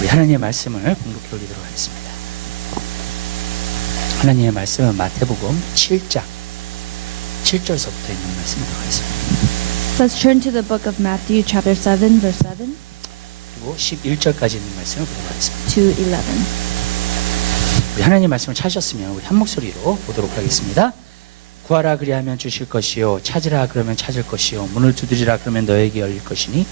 우리 하나님의 말씀을 공독해 올리도록 하겠습니다. 하나님의 말씀은 마태복음 7장 7절서부터 있는 말씀이라고 하겠습니다. Let's turn to the book of Matthew, chapter 7, verse 7 그리고 11절까지 있는 말씀을 보도록 하겠습니다. to 11. 우리 하나님의 말씀을 찾으셨으면 우리 한 목소리로 보도록 하겠습니다. 구하라 그리하면 주실 것이요, 찾으라 그러면 찾을 것이요, 문을 두드리라 그러면 너에게 열릴 것이니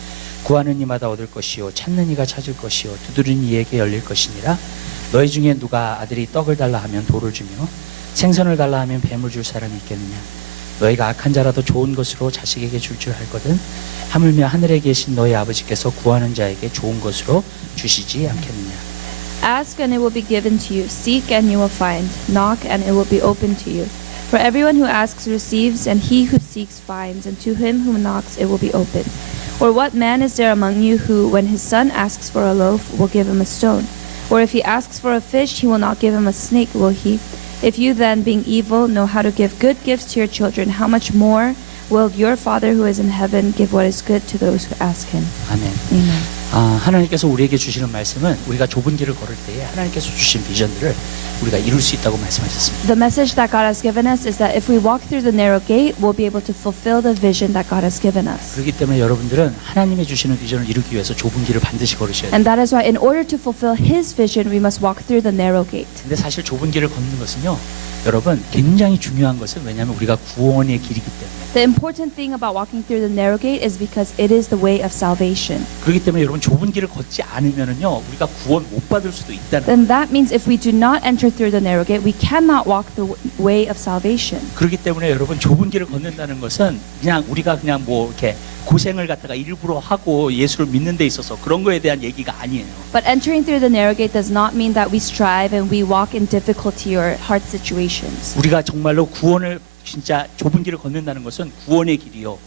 구하는 이마다 얻을 것이요, 찾는 이가 찾을 것이요, 두드리는 이에게 열릴 것이니라. 너희 중에 누가 아들이 떡을 달라 하면 돌을 주며 생선을 달라 하면 뱀을 줄 사람이 있겠느냐. 너희가 악한 자라도 좋은 것으로 자식에게 줄 줄 알거든 하물며 하늘에 계신 너희 아버지께서 구하는 자에게 좋은 것으로 주시지 않겠느냐. Ask and it will be given to you. Seek and you will find. Knock and it will be opened to you. For everyone who asks receives, and he who seeks finds, and to him who knocks it will be opened. Or what man is there among you who, when his son asks for a loaf, will give him a stone? Or if he asks for a fish, he will not give him a snake, will he? If you then, being evil, know how to give good gifts to your children, how much more will your Father who is in heaven give what is good to those who ask him? 아멘. Amen. 하나님께서 우리에게 주시는 말씀은 우리가 좁은 길을 걸을 때에 하나님께서 주신 비전들을 우리가 이룰 수 있다고 말씀하셨습니다. The message that God has given us is that if we walk through the narrow gate, we'll be able to fulfill the vision that God has given us. 그렇기 때문에 여러분들은 하나님이 주시는 비전을 이루기 위해서 좁은 길을 반드시 걸으셔야 돼요. And that is why in order to fulfill His vision, we must walk through the narrow gate. 근데 사실 좁은 길을 걷는 것은요, 여러분 굉장히 중요한 것은 왜냐하면 우리가 구원의 길이기 때문에. The important thing about walking through the narrow gate is because it is the way of salvation. 그렇기 때문에 여러분 좁은 길을 걷지 않으면은요, 우리가 구원 못 받을 수도 있다는. Then that means if we do not enter through the narrow gate, we cannot walk the way of salvation. 그렇기 때문에 여러분 좁은 길을 걷는다는 것은 그냥 우리가 그냥 뭐 이렇게 고생을 갖다가 일부러 하고 예수를 믿는 데 있어서 그런 거에 대한 얘기가 아니에요. But entering through the narrow gate does not mean that we strive and we walk in difficulty or hard situations. 우리가 정말로 구원을 진짜 좁은 길을 걷는다는 것은 구원의 길이요.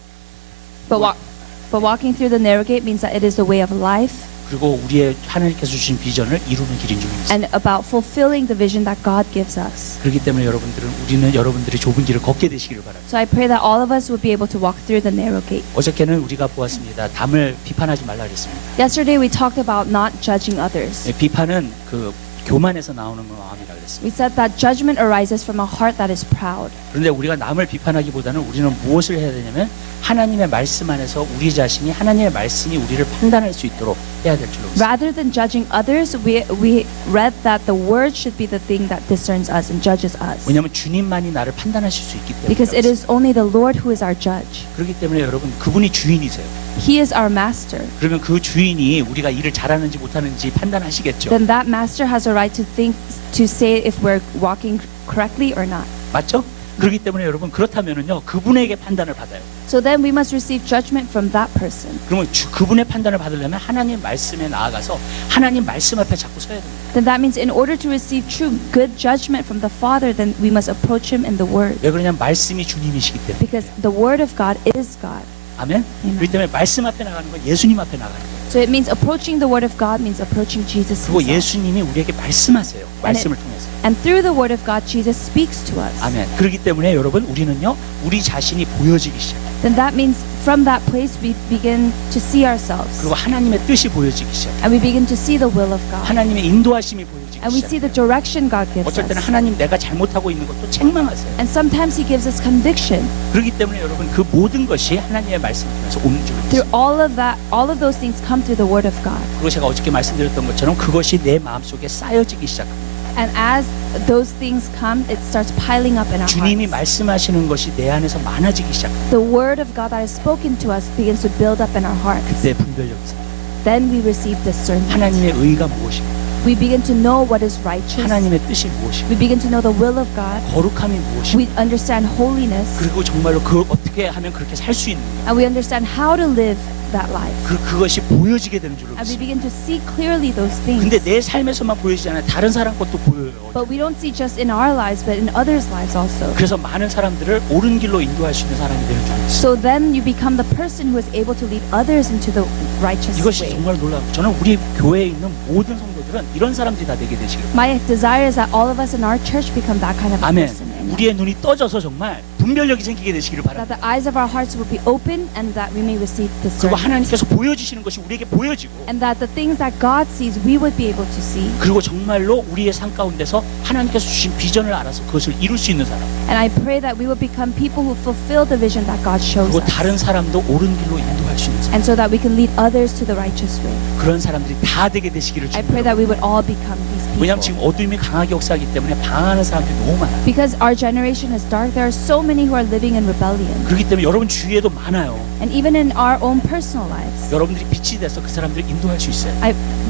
But walking through the narrow gate means that it is the way of life 그리고 우리의 하나님께서 주신 비전을 이루는 길인 줄 믿습니다. and about fulfilling the vision that God gives us. 그렇기 때문에 우리는 여러분들이 좁은 길을 걷게 되시기를 바랍니다. So I pray that all of us will be able to walk through the narrow gate. 어저께는 우리가 보았습니다. 남을 비판하지 말라 그랬습니다. Yesterday we talked about not judging others. 비판은 그 교만에서 나오는 마음이라 그랬습니다. We said that judgment arises from a heart that is proud. 그런데 우리가 남을 비판하기보다는 우리는 무엇을 해야 되냐면 하나님의 말씀 안에서 우리 자신이 하나님의 말씀이 우리를 판단할 수 있도록 해야 될 줄로 믿습니다. Rather than judging others, we read that the word should be the thing that discerns us and judges us. 왜냐하면 주님만이 나를 판단하실 수 있기 때문에. Because it is only the Lord who is our judge. 그렇기 때문에 여러분 그분이 주인이세요. He is our master. 그러면 그 주인이 우리가 일을 잘하는지 못하는지 판단하시겠죠. Then that master has a right to say if we're walking correctly or not. 맞죠? 그렇기 때문에 여러분 그렇다면은요 그분에게 판단을 받아요. So then we must receive judgment from that person. 그러면 그분의 판단을 받으려면 하나님 말씀에 나아가서 하나님 말씀 앞에 자꾸 서야 됩니다. Then that means in order to receive true good judgment from the Father, then we must approach Him in the Word. 왜 그러냐면 말씀이 주님이시기 때문에. Because the Word of God is God. 아멘. 그렇기 때문에 말씀 앞에 나가는 건 예수님 앞에 나가는 거예요. So it means approaching the Word of God means approaching Jesus 그리고 Himself. 예수님이 우리에게 말씀하세요. 말씀을 통해서. And through the Word of God, Jesus speaks to us. 아멘. 그렇기 때문에 여러분 우리는요 우리 자신이 보여지기 시작해요. Then that means from that place we begin to see ourselves. 그리고 하나님의 뜻이 보여지기 시작해요. And we begin to see the will of God. 하나님의 인도하심이 보여지기 And we see 시작해요. the direction God gives 어쩔 때는 us. 하나님 내가 잘못하고 있는 것도 책망하세요. And sometimes He gives us conviction. 그렇기 때문에 여러분 그 모든 것이 하나님의 말씀 통해서 오는 줄 Through 믿습니다. all of those things come through the Word of God. 그리고 제가 어저께 말씀드렸던 것처럼 그것이 내 마음속에 쌓여지기 시작합니다. And as those things come, it starts piling up in our 주님이 hearts. 말씀하시는 것이 내 안에서 많아지기 시작합니다. The Word of God that is spoken to us begins to build up in our hearts. 그때 분별력이 있어요. Then we receive discernment. 하나님의 의가 무엇입니까? We begin to know what is righteous. 하나님의 뜻이 무엇입니까? We begin to know the will of God. 거룩함이 무엇입니까? We understand holiness. 그리고 정말로 그 어떻게 하면 그렇게 살 수 있는가? And we understand how to live that life. 그것이 보여지게 되는 줄로 And we 믿습니다. begin to see clearly those 근데 things. 내 삶에서만 보여지지 않아요. 다른 사람 것도 보여요. But we don't see just in our lives, but in others' lives also. 그래서 많은 사람들을 옳은 길로 인도할 수 있는 사람이 되는 줄 믿습니다. So then you become the person who is able to lead others into the righteous 이것이 way. 정말 놀라워요. 저는 우리 교회에 있는 모든 성도들은 이런 사람들이 다 되게 되시길 바랍니다. My desire is that all of us in our church become that kind of a 아멘. person. Amen. 우리의 눈이 떠져서 정말 분별력이 생기게 되시기를 that 바랍니다. the eyes of our hearts will be open and that we may receive 그리고 discernment. 하나님께서 보여주시는 것이 우리에게 보여지고 And that the things that God sees, we would be able to see. 그리고 정말로 우리의 삶 가운데서 하나님께서 주신 비전을 알아서 그것을 이룰 수 있는 사람, And I pray that we will become people who fulfill the vision that God shows 그리고 us. 다른 사람도 옳은 길로 인도할 수 있는 사람, And so that we can lead others to the righteous way. 그런 사람들이 다 되게 되시기를 I pray that 주님으로. we would all become these 왜냐하면 people. 지금 어둠이 강하게 역사하기 때문에 방황하는 사람들이 너무 많아요. Because our generation is dark, there are so many who are living in rebellion. 그렇기 때문에 여러분 주위에도 많아요. And even in our own personal lives, 여러분들이 빛이 돼서 그 사람들을 인도할 수 있어요.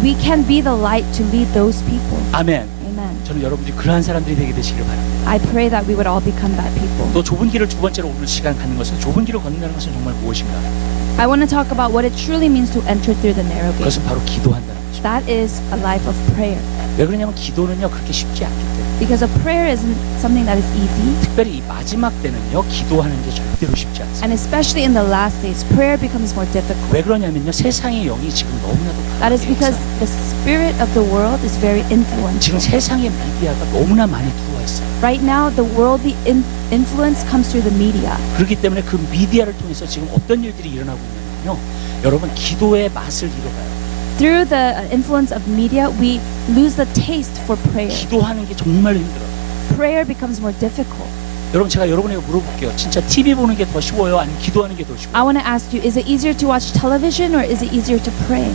we can be the light to lead those people. 아멘. Amen. 저는 여러분들이 그러한 사람들이 되게 되시기를 바랍니다. I pray that we would all become that people. 또 좁은 길을 두 번째로 오늘 시간 갖는 것은, 좁은 길을 걷는다는 것은 정말 무엇인가? I want to talk about what it truly means to enter through the narrow gate. 그것은 바로 기도한다는 것입니다. That is a life of prayer. 왜 그러냐면 기도는요 그렇게 쉽지 않기 때문에. Because a prayer isn't something that is easy. 특별히 이 마지막 때는요 기도하는 게 절대로 쉽지 않습니다. And especially in the last days, prayer becomes more difficult. 왜 그러냐면요 세상의 영이 지금 너무나도 That is 강하게 because 역사합니다. the spirit of the world is very influential. 지금 세상의 미디어가 너무나 많이 들어와 있어요. Right now, the worldly influence comes through the media. 그렇기 때문에 그 미디어를 통해서 지금 어떤 일들이 일어나고 있냐면요 여러분 기도의 맛을 잃어가요. Through the influence of media, we lose the taste for prayer. 기도하는 게 정말 힘들어요. Prayer becomes more difficult. 여러분 제가 여러분에게 물어볼게요. 진짜 TV 보는 게 더 쉬워요? 아니면 기도하는 게 더 쉬워요? I want to ask you, is it easier to watch television or is it easier to pray?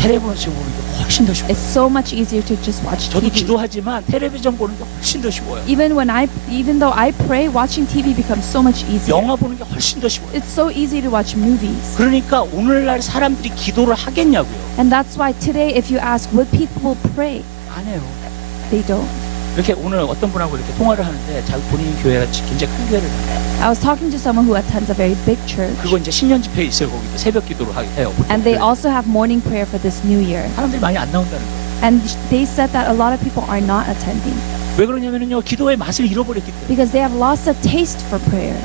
텔레비전 보는 게 훨씬 더 쉬워요. It's so much easier to just watch 저도 TV. 기도하지만 텔레비전 보는 게 훨씬 더 쉬워요. Even though I pray, watching TV becomes so much easier. 영화 보는 게 훨씬 더 쉬워요. It's so easy to watch movies. 그러니까 오늘날 사람들이 기도를 하겠냐고요. And that's why today, if you ask, would people pray? 안 해요. They don't. 이렇게 오늘 어떤 분하고 이렇게 통화를 하는데 자기 본인 교회가 굉장히 큰 교회를 다녀요. I was talking to someone who attends a very big church. 그리고 이제 신년 집회 있어요. 거기도 새벽 기도를 해요. 보통. And they also have morning prayer for this new year. 사람들이 많이 안 나온다는 거예요. And they said that a lot of people are not attending 왜 그러냐면요 기도의 맛을 잃어버렸기 때문에. because they have lost the taste for prayer.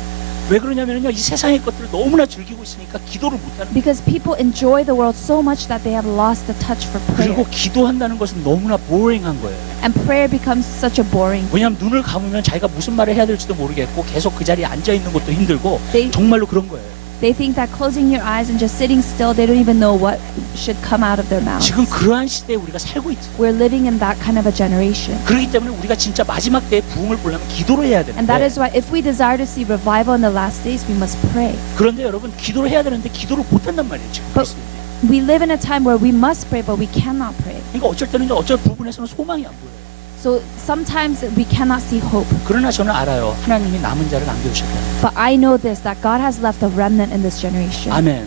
왜 그러냐면요 이 세상의 것들을 너무나 즐기고 있으니까 기도를 못하는 거예요. Because people enjoy the world so much that they have lost the touch for prayer. 그리고 기도한다는 것은 너무나 보링한 거예요. And prayer becomes such a boring. 왜냐하면 눈을 감으면 자기가 무슨 말을 해야 될지도 모르겠고 계속 그 자리에 앉아 있는 것도 힘들고 They 정말로 그런 거예요. They think that closing your eyes and just sitting still, they don't even know what should come out of their mouths. 지금 그러한 시대에 우리가 살고 있죠. We're living in that kind of a generation. 그렇기 때문에 우리가 진짜 마지막 때에 부흥을 보려면 기도를 해야 And that 되는데 is why if we desire to see revival in the last days, we must pray. 그런데 여러분 기도를 해야 되는데 기도를 못한단 말이에요 지금 But 그리스도인들이. we live in a time where we must pray, but we cannot pray. 그러니까 어쩔 때는 어쩔 부분에서는 소망이 안 보여요. So sometimes we cannot see hope. 그러나 저는 알아요. 하나님이 남은 자를 남겨주셨다. But I know this, that God has left a remnant in this generation. 아멘.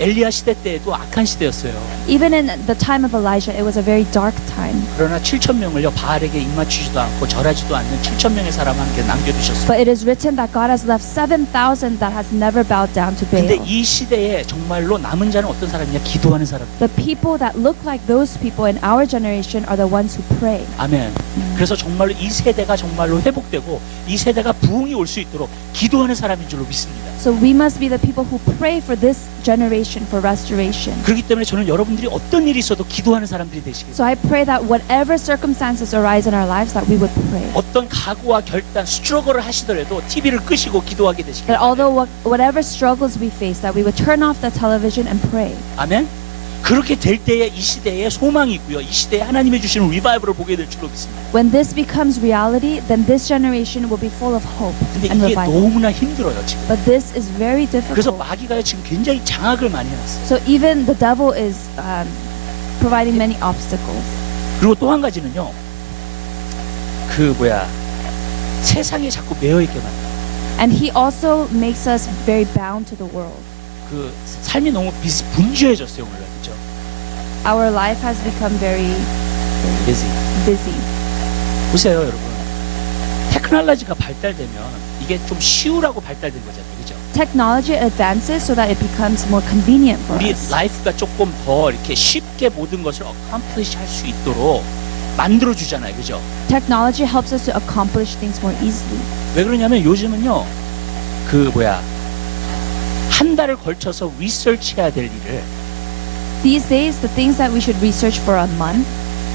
엘리야 시대 때에도 악한 시대였어요. Even in the time of Elijah, it was a very dark time. 그러나 7천 명을요 바알에게 입맞추지도 않고 절하지도 않는 7천 명의 사람 함께 남겨두셨어요. But it is written that God has left 7,000 that has never bowed down to 근데 Baal. 이 시대에 정말로 남은 자는 어떤 사람이냐? 기도하는 사람. The people that look like those people in our generation are the ones who pray. 아멘. 그래서 정말로 이 세대가 정말로 회복되고 이 세대가 부흥이 올 수 있도록 기도하는 사람인 줄로 믿습니다. So we must be the people who pray for this generation for restoration. 그렇기 때문에 저는 여러분들이 어떤 일이 있어도 기도하는 사람들이 되시길. So I pray that whatever circumstances arise in our lives, that we would pray. 어떤 각오와 결단, 스트러거를 하시더라도 TV를 끄시고 기도하게 되시길. That although whatever struggles we face, that we would turn off the television and pray. 아멘. 그렇게 될 때에 이 시대에 소망이 있고요. 이 시대에 하나님이 주시는 리바이벌을 보게 될 줄로 믿습니다. When this becomes reality, then this generation will be full of hope 근데 and 이게 revival. 너무나 힘들어요 지금. But this is very 그래서 difficult. 마귀가 지금 굉장히 장악을 많이 해놨어요. So even the devil is providing many obstacles. 그리고 또 한 가지는요. 세상에 자꾸 매여 있게 만들어요. And he also makes us very bound to the world. 그 삶이 너무 분주해졌어요 오늘 그죠? Our life has become very busy. 보세요 여러분. 테크놀로지가 발달되면 이게 좀 쉬우라고 발달된 거잖아요, 그죠? Technology advances so that it becomes more convenient for 우리 us. 라이프가 조금 더 이렇게 쉽게 모든 것을 accomplish 할 수 있도록 만들어 주잖아요, 그죠? Technology helps us to accomplish things more easily. 왜 그러냐면 요즘은요, 한 달을 걸쳐서 리서치해야 될 일을 These days, the things that we should research for a month,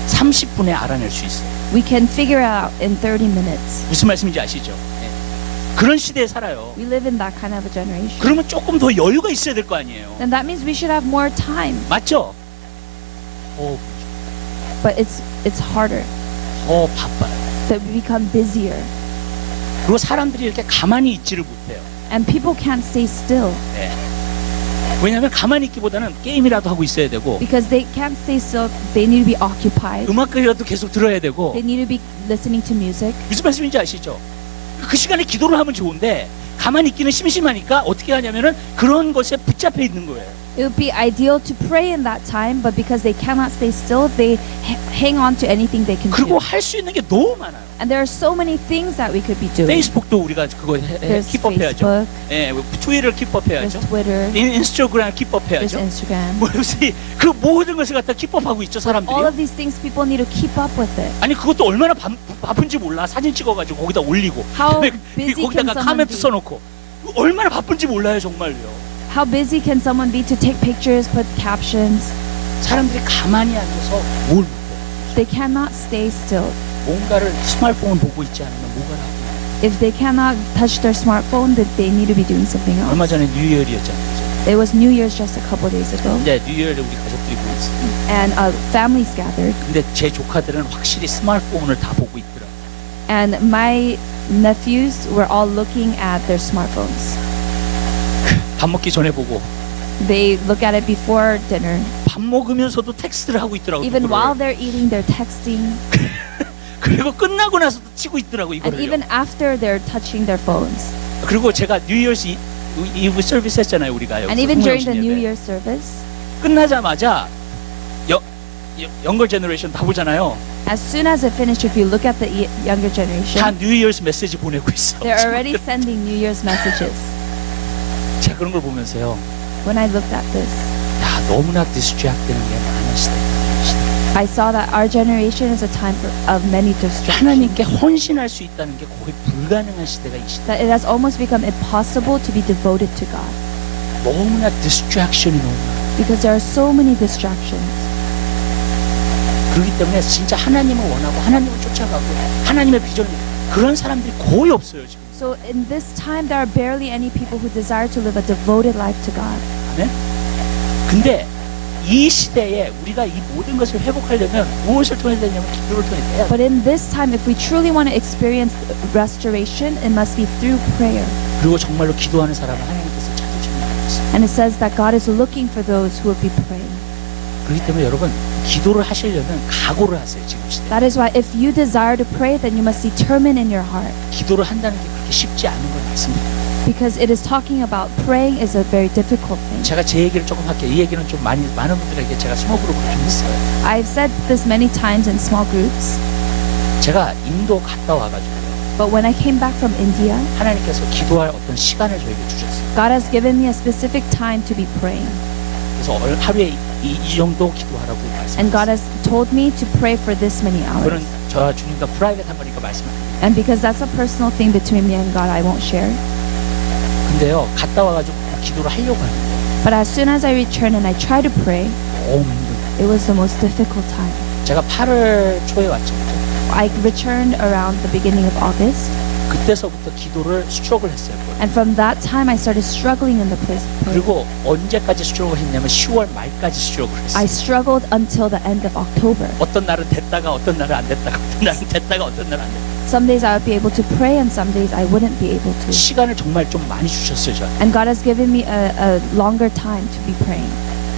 30분에 알아낼 수 있어요. we can figure out in 30 minutes. 무슨 말씀인지 아시죠? 예. 그런 시대에 살아요. We live in that kind of a generation. 그러면 조금 더 여유가 있어야 될 거 아니에요. Then that means we should have more time. 맞죠? But it's harder 더 바빠요. that we become busier. 그리고 사람들이 이렇게 가만히 있지를 못해요. And people can't stay still 네. 왜냐하면 가만히 있기보다는 게임이라도 하고 있어야 되고 because they can't stay still. They need to be occupied. 음악이라도 계속 들어야 되고 They need to be listening to music. 무슨 말씀인지 아시죠? 그 시간에 기도를 하면 좋은데 가만히 있기는 심심하니까 어떻게 하냐면은 그런 것에 붙잡혀 있는 거예요. It would be ideal to pray in that time, but because they cannot stay still, they hang on to anything they can 그리고 do. 할 수 있는 게 너무 많아요. And there are so many things that we could be doing. 페이스북도 우리가 그거 There's 킵업해야죠. Facebook, 예, 트위터를 there's 킵업해야죠. Twitter, 인스타그램 there's 킵업해야죠. Instagram. 뭐 요새 그 모든 것을 갖다 킵업하고 있죠 All 사람들이. of these things people need to keep up with it. 아니 그것도 얼마나 바쁜지 몰라. 사진 찍어가지고 거기다 올리고 How 그다음에 busy 거기다가 can someone 카멘트 be? 써놓고 얼마나 바쁜지 몰라요 정말요. How busy can someone be to take pictures, put captions? 사람들이 가만히 앉아서 뭘 못해요. They cannot stay still. 뭔가를 스마트폰을 보고 있지 않으면 뭐가 나고. If they cannot touch their smartphone, then they need to be doing something 얼마 else. 전에 뉴이얼이었잖아요. 그죠? It was New Year's just a couple days ago, 네, 뉴이얼에 우리 가족들이 모였어요. and families gathered, 근데 제 조카들은 확실히 스마트폰을 다 보고 있더라고요. and my nephews were all looking at their smartphones. 밥 먹기 전에 보고 They look at it before dinner. 밥 먹으면서도 텍스트를 하고 있더라고요. Even 그거를. while they're eating, they're texting. 그리고 끝나고 나서도 치고 있더라고 And 이거를요. even after, they're touching their phones. 그리고 제가 뉴이얼스 이브 서비스 했잖아요 우리가 And 여기서 even during the 성령신 New 예배. Year service, 끝나자마자 영걸 제너레이션 다 보잖아요. as soon as it finished, if you look at the younger 다 generation, 뉴이얼스 메시지 보내고 있어. they're already sending New Year's messages. 제가 그런 걸 보면서요. When I looked at this, 야 너무나 디스트랙되는 게 많은 시대. I saw that our generation is a time of many distractions. 하나님께 헌신할 수 있다는 게 거의 불가능한 시대가 이 시대. That it has almost become impossible to be devoted to God 너무나 디스트랙션이 너무 많아. because there are so many distractions. 그렇기 때문에 진짜 하나님을 원하고 하나님을 쫓아가고 하나님의 비전을 그런 사람들이 거의 없어요 지금. So in this time, there are barely any people who desire to live a devoted life to God. 아멘. 근데 이 시대에 우리가 이 모든 것을 회복하려면 무엇을 통해야 되냐면 기도를 통해야 돼요. But in this time, if we truly want to experience restoration, it must be through prayer. 그리고 정말로 기도하는 사람을 하나님께서 찾으시는 거예요. And it says that God is looking for those who will be praying. 그렇기 때문에 여러분 기도를 하시려면 각오를 하세요 지금 시대. That is why if you desire to pray, then you must determine in your heart. 기도를 한다는 게 그렇게 쉽지 않은 걸 말씀드려요. Because it is talking about praying is a very difficult thing. 제가 제 얘기를 조금 할게요. 이 얘기는 좀 많은 분들에게 제가 스몰 그룹으로 좀 했어요. I've said this many times in small groups, 제가 인도 갔다 와가지고요. but when I came back from India, 하나님께서 기도할 어떤 시간을 저에게 주셨어요. God has given me a specific time to be praying. 그래서 하루에 이 정도 기도하라고 And God 말씀하셨어요. has told me to pray for this many 그거는 hours. 저와 주님과 프라이빗한 거니까 말씀 안 드려요. And because that's a personal thing between me and God, I won't share. 근데요 갔다 와가지고 기도를 하려고 하는데 But as soon as I returned and I tried to pray, 너무 힘들어요. it was the most difficult time. 제가 8월 초에 왔죠. 그죠? I returned around the beginning of August, 그때서부터 기도를 스트럭을 했어요. 그걸. and from that time I started struggling in the place of prayer. 그리고 언제까지 스트럭을 했냐면 10월 말까지 스트럭을 I 했어요. struggled until the end of October. 어떤 날은 됐다가 어떤 날은 안 됐다가 어떤 날은 됐다가 어떤 날은 안 됐다가 Some days I would be able to pray, and some days I wouldn't be able to. 시간을 정말 좀 많이 주셨어요. 저한테. And God has given me a longer time to be praying.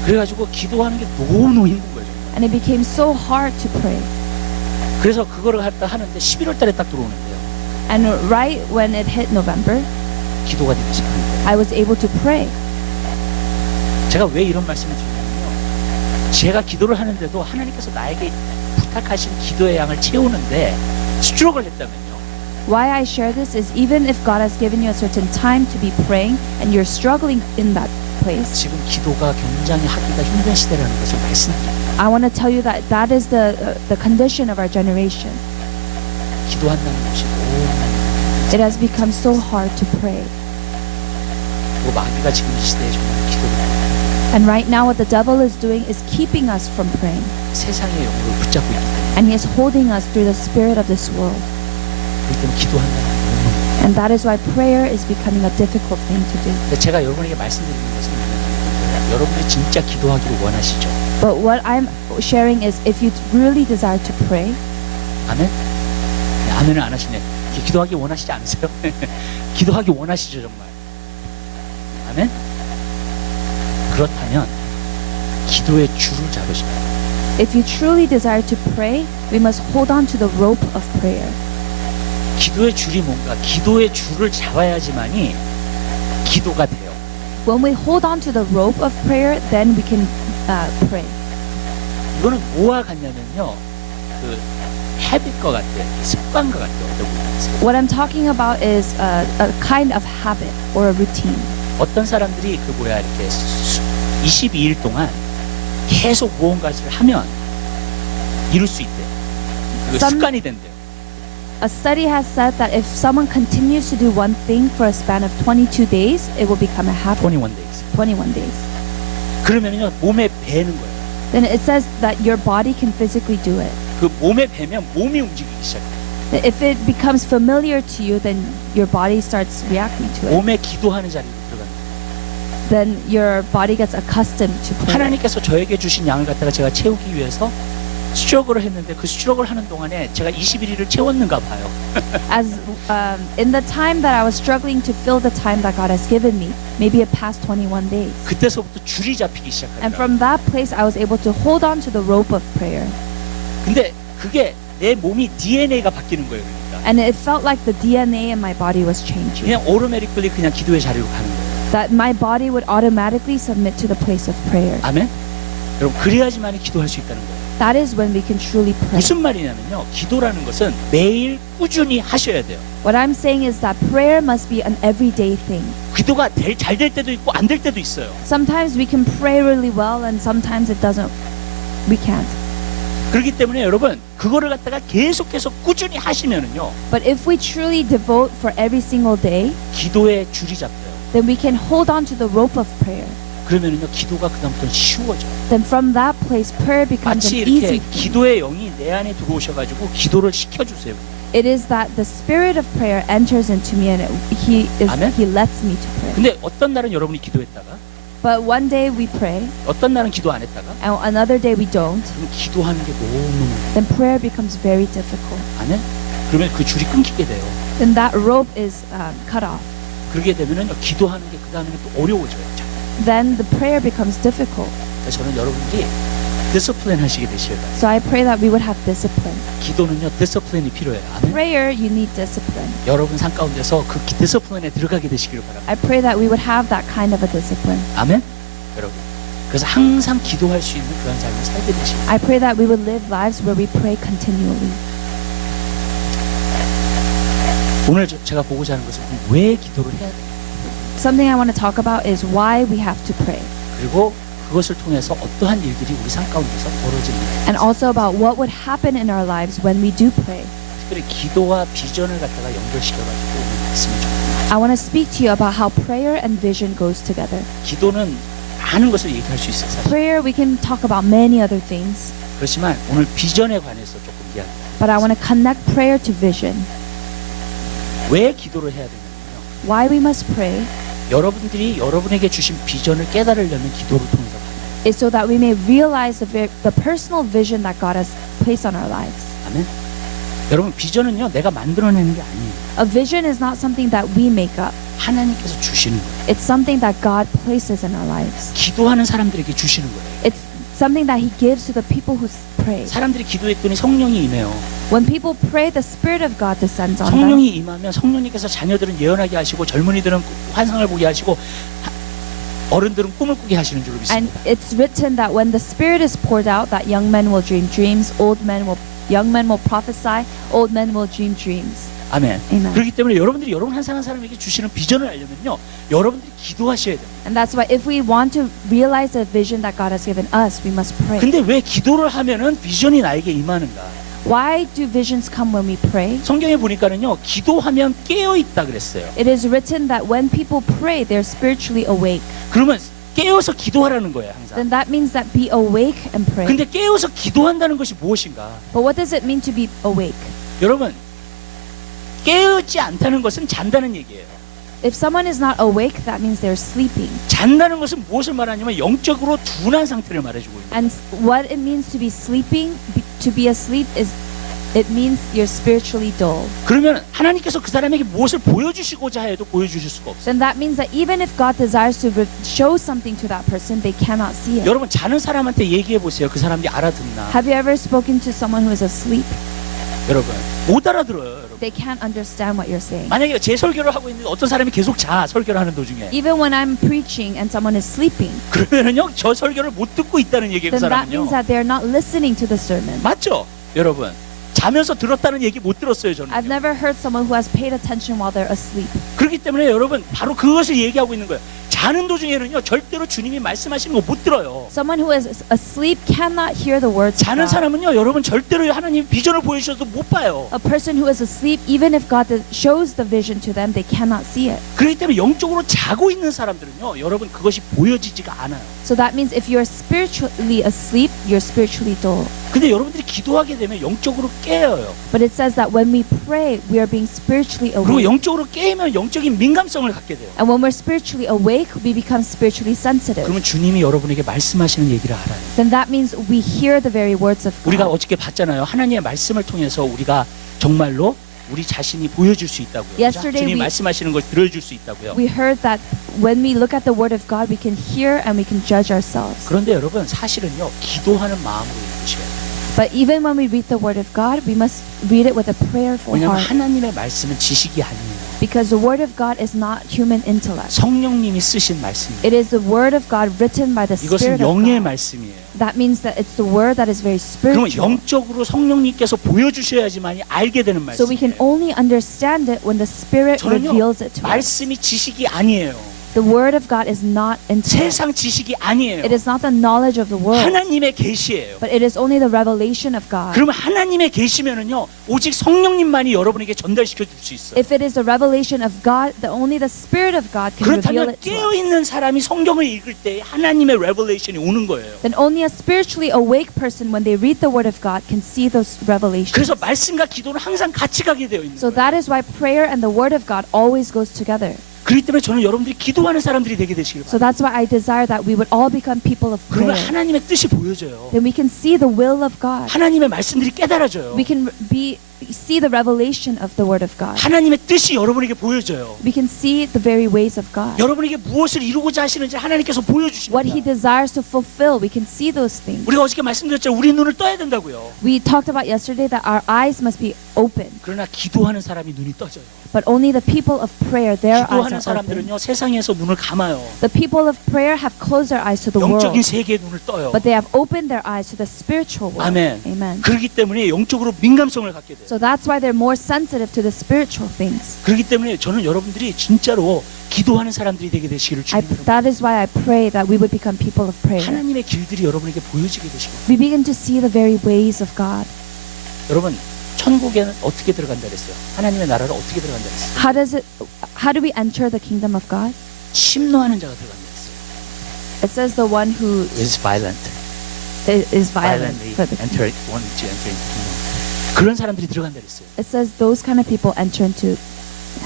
그래가지고 기도하는 게 너무너무 힘든 거예요. 정말. And it became so hard to pray. 그래서 그거를 갖다 하는데 11월 달에 딱 들어오는데요. And right when it hit November, 기도가 되기 시작하는 거예요. I was able to pray. 제가 왜 이런 말씀을 드리냐면요. 제가 기도를 하는데도 하나님께서 나에게 부탁하신 기도의 양을 채우는데 스트럭을 했다면요. Why I share this is even if God has given you a certain time to be praying and you're struggling in that place, 지금 기도가 굉장히 하기가 힘든 시대라는 것을 말씀드립니다. I want to tell you that that is the condition of our generation. 기도한다는 것이 너무 It has become so hard to pray. 그 마귀가 지금 이 시대에 정말 기도를 And right now what the devil is doing is keeping us from praying. 세상의 영으로 붙잡고 있기 때문에 And he is holding us through the spirit of this world. 그렇기 때문에 기도한다는 건 너무 And that is why prayer is becoming a difficult thing to do. 근데 제가 여러분에게 말씀드리는 것은 여러분이 진짜 기도하기를 원하시죠? But what I'm sharing is if you really desire to pray, 아멘? 네, 아멘을 안 하시네. 기도하기 원하시지 않으세요? 기도하기 원하시죠 정말? 아멘? 그렇다면 기도의 줄을 잡으시면 if you truly desire to pray, we must hold on to the rope of prayer. 기도의 줄이 뭔가 기도의 줄을 잡아야지만이 기도가 돼요. When we hold on to the rope of prayer, then we can pray. 이거는 뭐와 같냐면요, 그 habit과 같아요, 습관과 같아요. 어떤 분들은. What I'm talking about is a kind of habit or a routine. 어떤 사람들이 그 뭐야 이렇게 22일 동안 계속 무언가를 하면 이룰 수 있대요. 그 Some- 습관이 된대요. A study has said that if someone continues to do one thing for a span of 22 days, it will become a habit. 21 days. 21 days. 그러면요 몸에 배는 거예요. Then it says that your body can physically do it. 그 몸에 배면 몸이 움직이기 시작해요. If it becomes familiar to you, then your body starts reacting to it. 몸에 기도하는 자리로 들어가는 거예요. Then your body gets accustomed to prayer. 하나님께서 저에게 주신 양을 갖다가 제가 채우기 위해서 스트러글을 했는데 그 스트러글 하는 동안에 제가 21일을 채웠는가 봐요. As in the time that I was struggling to fill the time that God has given me, maybe it passed 21 days. 그때서부터 줄이 잡히기 And 시작하더라고요. from that place, I was able to hold on to the rope of prayer. 근데 그게 내 몸이 DNA가 바뀌는 거예요. 그러니까 And it felt like the DNA in my body was changing. 그냥 오토매틱ली 그냥 기도의 자리로 가는 거예요. That my body would automatically submit to the place of prayer. 아멘. 여러분 그래야지만 기도할 수 있다는 거예요. That is when we can truly pray. 무슨 말이냐면요, 기도라는 것은 매일 꾸준히 하셔야 돼요. What I'm saying is that prayer must be an everyday thing. 기도가 잘 될 때도 있고 안 될 때도 있어요. Sometimes we can pray really well, and sometimes it doesn't. We can't. 그렇기 때문에 여러분 그거를 갖다가 계속 꾸준히 하시면은요, But if we truly devote for every single day, 기도의 줄이 잡혀요. then we can hold on to the rope of prayer. 그러면은요, 기도가 그다음부터 쉬워져요. Then from that place, prayer becomes 마치 an 이렇게 easy thing. 기도의 영이 내 안에 들어오셔가지고 기도를 시켜주세요. It is that the spirit of prayer enters into me, and he Amen. lets me to pray. 근데 어떤 날은 여러분이 기도했다가 But one day we pray, 어떤 날은 기도 안 했다가 and another day we don't. 그럼 기도하는 게 너무 Then prayer becomes very difficult. 아멘. 그러면 그 줄이 끊기게 돼요. Then that rope is cut off. 그렇게 되면은 기도하는 게 그 다음에는 또 어려워져요. Then the prayer becomes difficult. 그래서 저는 여러분들이 디스플레인 하시게 되시길 바랍니다. So I pray that we would have discipline. 기도는요 디스플레인이 필요해요. 아멘. Prayer, you need discipline. 여러분 삶 가운데서 그 디스플레인에 들어가게 되시기를 바랍니다. I pray that we would have that kind of a discipline. 아멘. 여러분. 그래서 항상 기도할 수 있는 그런 삶을 살게 되시길. I pray that we would live lives where we pray continually. 오늘 제가 보고자 하는 것은 왜 기도를 해야 돼요? Something I want to talk about is why we have to pray, 그리고 그것을 통해서 어떠한 일들이 우리 삶 가운데서 벌어지는가. and also about what would happen in our lives when we do pray. 특별히 기도와 비전을 갖다가 연결시켜가지고 오늘 말씀을 좀. I want to speak to you about how prayer and vision goes together. 기도는 많은 것을 얘기할 수 있어요. 사실. Prayer, we can talk about many other things, 그렇지만 오늘 비전에 관해서 조금 이야기해요. but I want to connect prayer to vision. 왜 기도를 해야 되냐면요. Why we must pray 여러분들이 여러분에게 주신 비전을 깨달으려면 기도를 통해서 가요. is so that we may realize the personal vision that God has placed on our lives. 아멘. 여러분 비전은요 내가 만들어내는 게 아니에요. A vision is not something that we make up. 하나님께서 주시는 거예요. It's something that God places in our lives. 기도하는 사람들에게 주시는 거예요. It's something that He gives to the people who pray. 사람들이 기도했더니 성령이 임해요. When people pray, the Spirit of God descends on them. 성령이 임하면 성령님께서 자녀들은 예언하게 하시고 젊은이들은 환상을 보게 하시고 어른들은 꿈을 꾸게 하시는 줄로 And 믿습니다. it's written that when the Spirit is poured out, that young men will dream dreams, young men will prophesy, old men will dream dreams. 아멘. Amen. 그렇기 때문에 여러분들이 여러분 한 사람 한 사람에게 주시는 비전을 알려면요, 여러분들이 기도하셔야 돼요. And that's why if we want to realize the vision that God has given us, we must pray. 근데 왜 기도를 하면은 비전이 나에게 임하는가? Why do visions come when we pray? 성경에 보니까는요, 기도하면 깨어 있다 그랬어요. It is written that when people pray, they're spiritually awake. 그러면 깨어서 기도하라는 거예요, 항상. Then that means that be awake and pray. 근데 깨어서 기도한다는 것이 무엇인가? But what does it mean to be awake? 여러분, 깨어있지 않다는 것은 잔다는 얘기예요. If someone is not awake, that means they're sleeping. 잔다는 것은 무엇을 말하냐면 영적으로 둔한 상태를 말해주고 있는. And what it means to be sleeping, to be asleep, is it means you're spiritually dull. 그러면 하나님께서 그 사람에게 무엇을 보여주시고자 해도 보여주실 수가 없어요. Then that means that even if God desires to show something to that person, they cannot see it. 여러분 자는 사람한테 얘기해 보세요. 그 사람들이 알아듣나? Have you ever spoken to someone who is asleep? 여러분 못 알아들어요. 여러분. They can't understand what you're saying. 만약에 제 설교를 하고 있는데 어떤 사람이 계속 자 설교를 하는 도중에 Even when I'm preaching and someone is sleeping, 그러면은요 저 설교를 못 듣고 있다는 얘기예요. 그 then that 사람은요. means that they're not listening to the sermon. 맞죠, 여러분? 자면서 들었다는 얘기 못 들었어요 저는. I've never heard someone who has paid attention while they're asleep. 그렇기 때문에 여러분 바로 그것을 얘기하고 있는 거예요. 자는 도중에는요 절대로 주님이 말씀하시는 거 못 들어요. Someone who is asleep cannot hear the words of 자는 God. 사람은요 여러분 절대로 하나님 비전을 보여주셔도 못 봐요. A person who is asleep, even if God shows the vision to them, they cannot see it. 그렇기 때문에 영적으로 자고 있는 사람들은요 여러분 그것이 보여지지가 않아요. So that means if you're spiritually asleep, you're spiritually dull. 근데 여러분들이 기도하게 되면 영적으로 깨어요. But it says that when we pray, we are being spiritually 그리고 awake. 영적으로 깨면 영적인 민감성을 갖게 돼요. And when we're spiritually awake, we become spiritually sensitive. 그러면 주님이 여러분에게 말씀하시는 얘기를 알아요. Then that means we hear the very words of 우리가 God. 어저께 봤잖아요. 하나님의 말씀을 통해서 우리가 정말로 우리 자신이 보여줄 수 있다고요. 그죠? Yesterday 주님 we- 말씀하시는 걸 들어줄 수 있다고요. We heard that when we look at the word of God, we can hear and we can judge ourselves. 그런데 여러분 사실은요 기도하는 마음으로 읽으셔야 돼요. But even when we read the word of God, we must read it with a prayerful 왜냐하면 heart. 하나님의 말씀은 지식이 아니에요. Because the word of God is not human intellect. 성령님이 쓰신 말씀이에요. It is the word of God written by the 이것은 Spirit of 영의 God. 말씀이에요. That means that it's the word that is very 그러면 spiritual. 영적으로 성령님께서 보여주셔야지만이 알게 되는 So we can 말씀이에요. only understand it when the Spirit 저는요 reveals it to us. 말씀이 지식이 아니에요. The word of God is not intellect. 세상 지식이 아니에요. It is not the knowledge of the world, 하나님의 계시예요. but it is only the revelation of God. 그러면 하나님의 계시면은요 오직 성령님만이 여러분에게 전달시켜 줄 수 있어요. If it is the revelation of God, only the Spirit of God can reveal 그렇다면 it to 깨어 us. 있는 사람이 성경을 읽을 때 하나님의 레벨레이션이 오는 거예요. Then only a spiritually awake person, when they read the word of God, can see those revelations. 그래서 말씀과 기도는 항상 같이 가게 되어 있는 So 거예요. that is why prayer and the word of God always goes together. 그렇기 때문에 저는 여러분들이 기도하는 사람들이 되게 되시길 So 바랍니다. that's why I desire that we would all become people of 그러면 prayer. 하나님의 뜻이 보여져요. Then we can see the will of God. 하나님의 말씀들이 깨달아져요. We can see the revelation of the word of God. 하나님의 뜻이 여러분에게 보여져요. We can see the very ways of God. 여러분에게 무엇을 이루고자 하시는지 하나님께서 What He 보여주십니다. desires to fulfill, we can see those things. 우리가 어저께 말씀드렸죠. 우리 눈을 떠야 된다고요. We talked about yesterday that our eyes must be open, 그러나 기도하는 사람이 눈이 떠져요. but only the people of prayer, their eyes 기도하는 are open. 사람들은요 세상에서 눈을 감아요. The people of prayer have closed their eyes to the 영적인 world, 세계에 눈을 떠요. but they have opened their eyes to the spiritual world. 아멘. Amen. 그렇기 때문에 영적으로 민감성을 갖게 돼요. So that's why they're more sensitive to the spiritual things. 그렇기 때문에 저는 여러분들이 진짜로 기도하는 사람들이 되게 되시기를 주님으로 That is why I pray that we would become people of prayer. 하나님의 길들이 여러분에게 보여지게 되시고 We begin to see the very ways of God. 여러분 천국에는 어떻게 들어간다 그랬어요? 하나님의 나라를 어떻게 들어간다 그랬어요? How do we enter the kingdom of God? 침노하는 자가 들어간다 그랬어요. It says the one who is violent. is violent violently for the kingdom. want to enter into the kingdom. 그런 사람들이 들어간다 그랬어요. It says those kind of people enter into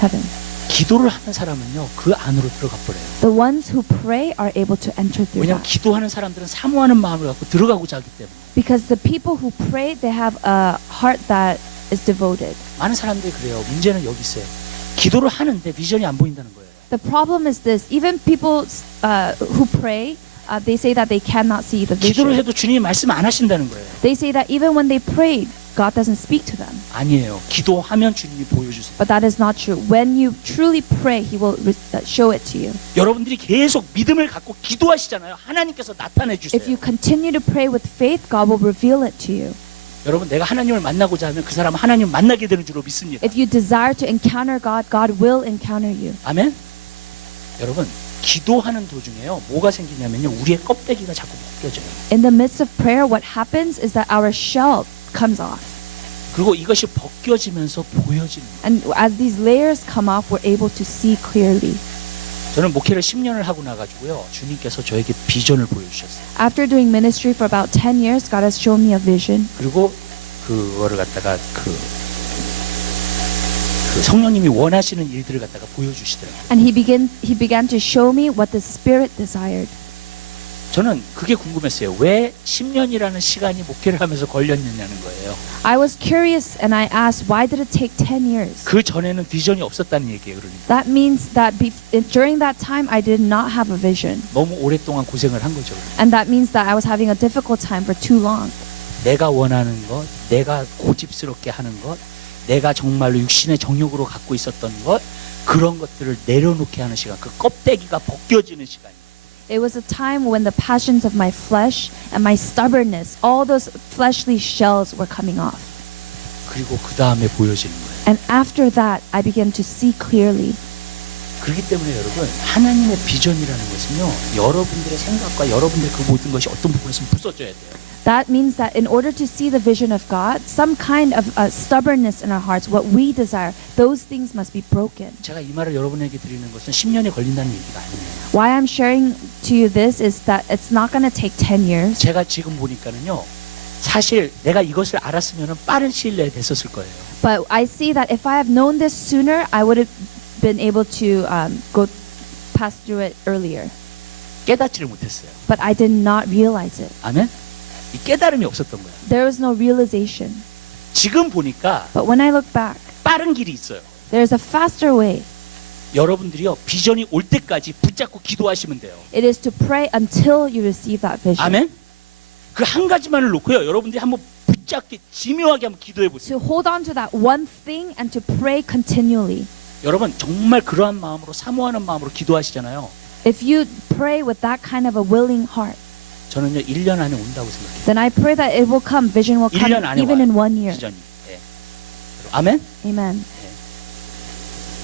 heaven. 기도를 하는 사람은요 그 안으로 들어가 버려요. The ones who pray are able to enter through 왜냐하면 that. 기도하는 사람들은 사모하는 마음을 갖고 들어가고자 하기 때문에 Because the people who pray, they have a heart that is devoted. 많은 사람들이 그래요. 문제는 여기 있어요. 기도를 하는데 비전이 안 보인다는 거예요. The problem is this: even people who pray, they say that they cannot see the 기도를 vision. 해도 주님이 말씀 안 하신다는 거예요. They say that even when they pray, God doesn't speak to them. 아니에요. 기도하면 주님이 보여주세요. But that is not true. When you truly pray, He will show it to you. 여러분들이 계속 믿음을 갖고 기도하시잖아요. 하나님께서 나타내 주세요. If you continue to pray with faith, God will reveal it to you. 여러분 내가 하나님을 만나고자 하면 그 사람은 하나님을 만나게 되는 줄로 믿습니다. If you desire to encounter God, God will encounter you. 아멘. 여러분 기도하는 도중에요. 뭐가 생기냐면요. 우리의 껍데기가 자꾸 벗겨져요. In the midst of prayer, what happens is that our shell comes off. 그리고 이것이 벗겨지면서 보여지는 거예요. And as these layers come off, we're able to see clearly. 저는 목회를 10년을 하고 나가지고요. 주님께서 저에게 비전을 보여주셨어요. After doing ministry for about 10 years, God has shown me a vision. 그리고 그거를 갖다가 그 성령님이 원하시는 일들을 갖다가 보여주시더라고요. And he began to show me what the Spirit desired. 저는 그게 궁금했어요. 왜 10년이라는 시간이 목회를 하면서 걸렸느냐는 거예요. I was curious and I asked, why did it take 10 years? 그 전에는 비전이 없었다는 얘기예요. 그러니까 That means that during that time I did not have a vision. 너무 오랫동안 고생을 한 거죠. And that means that I was having a difficult time for too long. 내가 원하는 것, 내가 고집스럽게 하는 것, 내가 정말로 육신의 정욕으로 갖고 있었던 것, 그런 것들을 내려놓게 하는 시간, 그 껍데기가 벗겨지는 시간이에요. It was a time when the passions of my flesh and my stubbornness, all those fleshly shells were coming off. 그리고 그 다음에 보여지는 거예요. And after that, I began to see clearly. 그렇기 때문에 여러분, 하나님의 비전이라는 것은요, 여러분들의 생각과 여러분들의 그 모든 것이 어떤 부분에서 부서져야 돼요. That means that in order to see the vision of God, some kind of stubbornness in our hearts, what we desire, those things must be broken. 제가 이 말을 여러분에게 드리는 것은 10년이 걸린다는 얘기가 아니에요. Why I'm sharing to you this is that it's not going to take 10 years. 제가 지금 보니까는요, 사실 내가 이것을 알았으면 빠른 시일 내에 됐었을 거예요. But I see that if I have known this sooner, I would have been able to go pass through it earlier. 깨닫지를 못했어요. But I did not realize it. 아멘? 이 깨달음이 없었던 거예요. There was no realization. 지금 보니까 But when I look back, 빠른 길이 있어요. there's a faster way. 여러분들이요, 비전이 올 때까지 붙잡고 기도하시면 돼요. It is to pray until you receive that vision. 아멘? 그 한 가지만을 놓고요, 여러분들이 한번 붙잡게 지묘하게 한번 기도해 보세요. To hold on to that one thing and to pray continually. 여러분 정말 그러한 마음으로, 사모하는 마음으로 기도하시잖아요. If you pray with that kind of a willing heart, 저는요, 1년 안에 온다고 생각해요. then I pray that it will come, vision will come 1년 안에 even 와요, in 1 year. 비전이. 예. 아멘? Amen.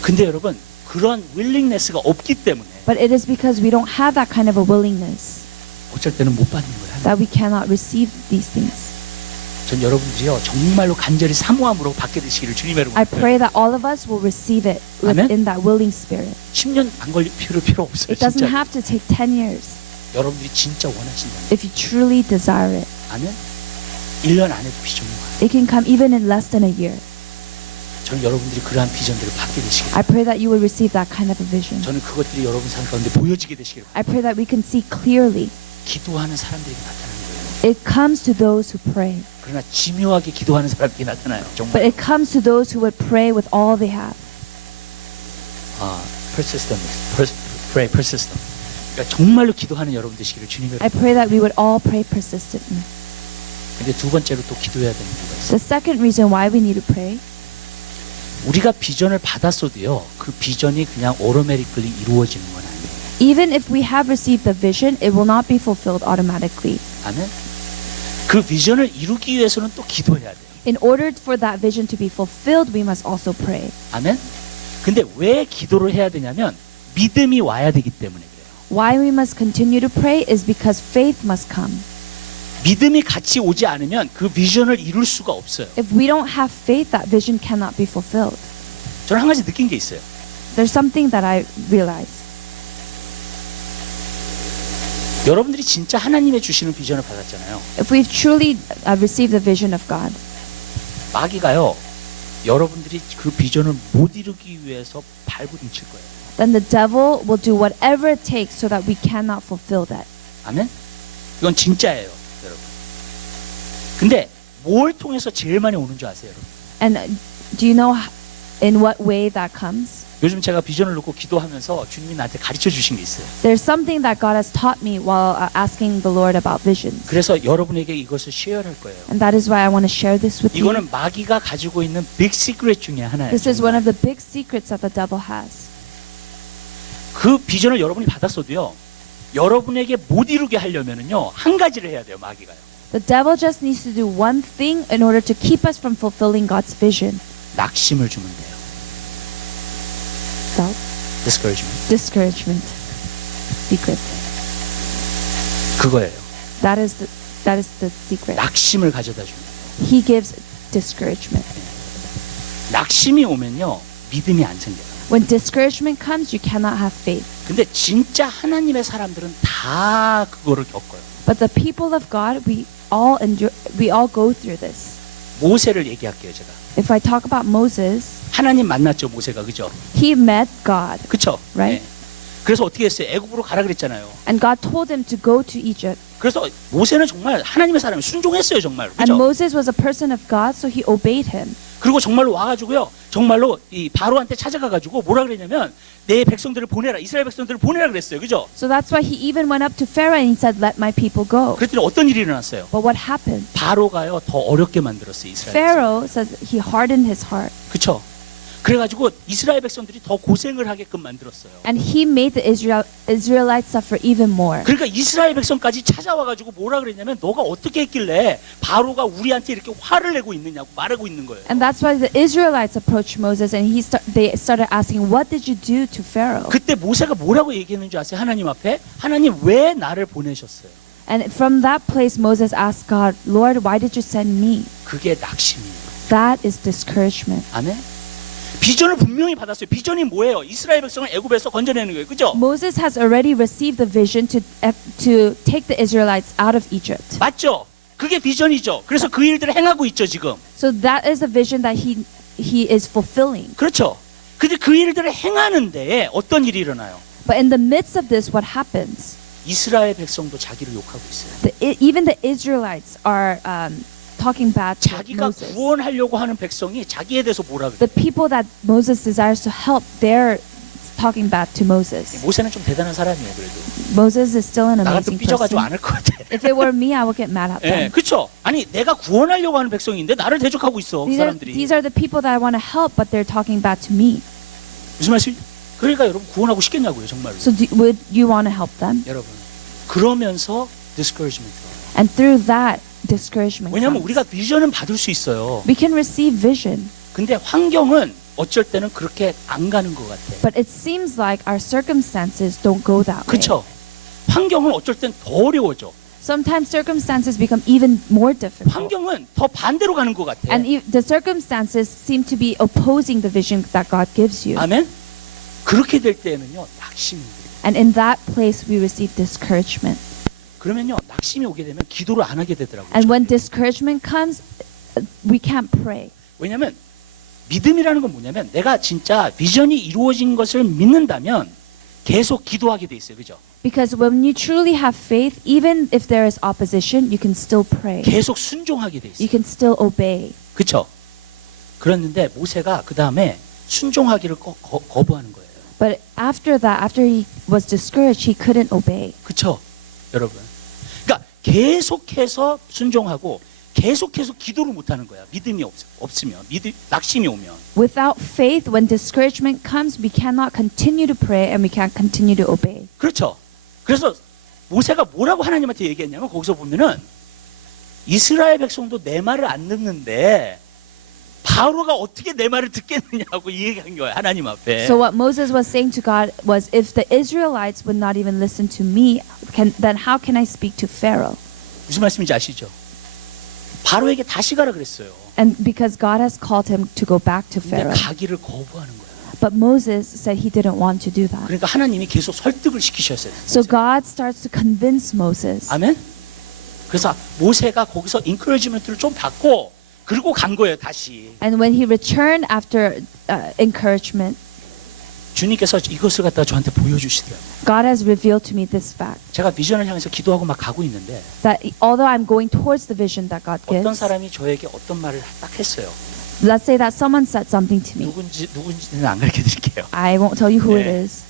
근데 여러분, 그런 willingness가 없기 때문에 But it is because we don't have that kind of a willingness 어쩔 때는 못 받는 거예요. that we cannot receive these things. 전 여러분들이요, 정말로 간절히 사모함으로 받게 되시기를 주님의 이름으로 I pray that all of us will receive it Amen. within that willing spirit. 10년 안 걸릴 필요 없어요. It doesn't 진짜. have to take 10 years 여러분들이 진짜 원하신다면. if you truly desire it. 아멘? 1년 안에도 비전이 와요. It can come even in less than a year. 저는 여러분들이 그러한 비전들을 받게 되시길. I pray that you will receive that kind of a vision. 저는 그것들이 여러분 삶 가운데 보여지게 되시길. I pray that we can see clearly. 기도하는 사람들에게 나타나는 거예요. It comes to those who pray. 그러나 지묘하게 기도하는 사람에게 나타나요. But 정말. it comes to those who would pray with all they have. pray persistent. 그러니까 정말로 기도하는 여러분 되시기를 주님의. I pray that we would all pray persistently. 근데 두 번째로 또 기도해야 되는 이유가 있어요. The second reason why we need to pray, 우리가 비전을 받았어도요, 그 비전이 그냥 automatically 이루어지는 건 아니에요. even if we have received the vision, it will not be fulfilled automatically. 아멘. 그 비전을 이루기 위해서는 또 기도해야 돼요. In order for that vision to be fulfilled, we must also pray. 아멘. 근데 왜 기도를 해야 되냐면 믿음이 와야 되기 때문에 그래요. Why we must continue to pray is because faith must come. 믿음이 같이 오지 않으면 그 비전을 이룰 수가 없어요. If we don't have faith, that vision cannot be fulfilled. 저는 한 가지 느낀 게 있어요. There's something that I realize. 여러분들이 진짜 하나님의 주시는 비전을 받았잖아요. If we've truly received the vision of God, 마귀가요, 여러분들이 그 비전을 못 이루기 위해서 발부둥 칠 거예요. then the devil will do whatever it takes so that we cannot fulfill that. 아멘? 이건 진짜예요, 여러분. 근데 뭘 통해서 제일 많이 오는 줄 아세요, 여러분? And do you know in what way that comes? 요즘 제가 비전을 놓고 기도하면서 주님이 나한테 가르쳐 주신 게 있어요. There's something that God has taught me while asking the Lord about visions. 그래서 여러분에게 이것을 쉐어할 거예요. And that is why I want to share this with you. 이거는 마귀가 가지고 있는 빅 시크릿 중에 하나예요. This is 정말. one of the big secrets that the devil has. 그 비전을 여러분이 받았어도요, 여러분에게 못 이루게 하려면은요, 한 가지를 해야 돼요, 마귀가요. The devil just needs to do one thing in order to keep us from fulfilling God's vision. 낙심을 주면 돼요. Doubt, discouragement. discouragement, secret. 그거예요. That is the secret. 낙심을 가져다 주는 거예요. He gives discouragement. 낙심이 오면요, 믿음이 안 생겨요. When discouragement comes, you cannot have faith. 근데 진짜 하나님의 사람들은 다 그거를 겪어요. But the people of God, we all go through this. 모세를 얘기할게요, 제가. If I talk about Moses, 하나님 만났죠, 모세가. 그죠? He met God, 그쵸? Right. 그래서 어떻게 했어요? 애굽으로 가라 그랬잖아요. and God told him to go to Egypt. 그래서 모세는 정말 하나님의 사람이 순종했어요, 정말. And 그죠? Moses was a person of God, so he obeyed him. 그리고 정말로 와가지고요, 정말로 이 바로한테 찾아가가지고 뭐라 그랬냐면 내 백성들을 보내라, 이스라엘 백성들을 보내라 그랬어요, 그죠? So that's why he even went up to Pharaoh and he said, "Let my people go." 그랬더니 어떤 일이 일어났어요? But what happened? 바로가요 더 어렵게 만들었어요, 이스라엘. Pharaoh says he hardened his heart, 그렇죠? 그래가지고 이스라엘 백성들이 더 고생을 하게끔 만들었어요. and he made the Israelites suffer even more. 그러니까 이스라엘 백성까지 찾아와가지고 뭐라 그랬냐면 너가 어떻게 했길래 바로가 우리한테 이렇게 화를 내고 있느냐고 말하고 있는 거예요. And that's why the Israelites approached Moses, and they started asking, "What did you do to Pharaoh?" 그때 모세가 뭐라고 얘기했는 줄 아세요? 하나님 앞에 하나님 왜 나를 보내셨어요? And from that place, Moses asked God, "Lord, why did you send me?" 그게 낙심이에요. That is discouragement. 아멘. 비전을 분명히 받았어요. 비전이 뭐예요? 이스라엘 백성을 애굽에서 건져내는 거예요. 그죠? Moses has already received the vision to take the Israelites out of Egypt. 맞죠? 그게 비전이죠. 그래서 그 일들을 행하고 있죠, 지금. So that is a vision that he is fulfilling. 그렇죠. 근데 그 일들을 행하는 데에 어떤 일이 일어나요? But in the midst of this, what happens? 이스라엘 백성도 자기를 욕하고 있어요. Even the Israelites are talking bad to 자기가 Moses. 구원하려고 하는 백성이 자기에 대해서 뭐라 그래요? The people that Moses desires to help, they're talking bad to Moses. 모세는 좀 대단한 사람이에요, 그래도. Moses is still an 나 같으면 amazing 삐져가지고 person. 않을 것 같아. If it were me, I would get mad at 예, them. 그렇죠. 아니 내가 구원하려고 하는 백성인데 나를 대적하고 있어, 그 사람들이. These are the people that I want to help, but they're talking bad to me. 무슨 말씀이? 그러니까 여러분 구원하고 싶겠냐고요, 정말로. So would you want to help them? 여러분. 그러면서 discouragement. And through that, discouragement 왜냐하면 comes. 우리가 비전은 받을 수 있어요. We can receive vision, 근데 환경은 어쩔 때는 그렇게 안 가는 것 같아. but it seems like our circumstances don't go that way. 그렇죠. 환경은 어쩔 땐 더 어려워져. Sometimes circumstances become even more difficult. 환경은 더 반대로 가는 것 같아. And the circumstances seem to be opposing the vision that God gives you. 아멘. 그렇게 될 때는요 낙심이. And in that place, we receive discouragement. 그러면요 낙심이 오게 되면 기도를 안 하게 되더라고요. And when discouragement comes, we can't pray. 왜냐하면 믿음이라는 건 뭐냐면 내가 진짜 비전이 이루어진 것을 믿는다면 계속 기도하게 돼 있어요, 그죠? Because when you truly have faith, even if there is opposition, you can still pray. 계속 순종하게 돼 You 있어요, can still obey. 그렇죠? 그랬는데 모세가 그 다음에 순종하기를 거부하는 거예요. But after that, after he was discouraged, he couldn't obey. 그렇죠, 여러분? 그러니까 계속해서 순종하고 계속해서 기도를 못 하는 거야. 믿음이 없으면, 낙심이 오면. Without faith, when discouragement comes, we cannot continue to pray and we can't continue to obey. 그렇죠. 그래서 모세가 뭐라고 하나님한테 얘기했냐면 거기서 보면은 이스라엘 백성도 내 말을 안 듣는데 바로가 어떻게 내 말을 듣겠느냐고 얘기한 거야, 하나님 앞에. So what Moses was saying to God was, if the Israelites would not even listen to me, then how can I speak to Pharaoh? 무슨 말씀인지 아시죠? 바로에게 다시 가라 그랬어요. And because God has called him to go back to 근데 Pharaoh. 가기를 거부하는 거야. But Moses said he didn't want to do that. 그러니까 하나님이 계속 설득을 시키셨어요. So God starts to convince Moses. 아멘. 그래서 모세가 거기서 인커리지먼트를 좀 받고 그리고 간 거예요, 다시. And when he returned after encouragement, 주님께서 이것을 갖다가 저한테 보여주시더라고요. God has revealed to me this fact, 제가 비전을 향해서 기도하고 막 가고 있는데 that although I'm going towards the vision that God 어떤 gives, 사람이 저에게 어떤 말을 딱 했어요. let's say that someone said something to me. 누군지는 안 가르쳐 드릴게요. I won't tell you who it 네. is.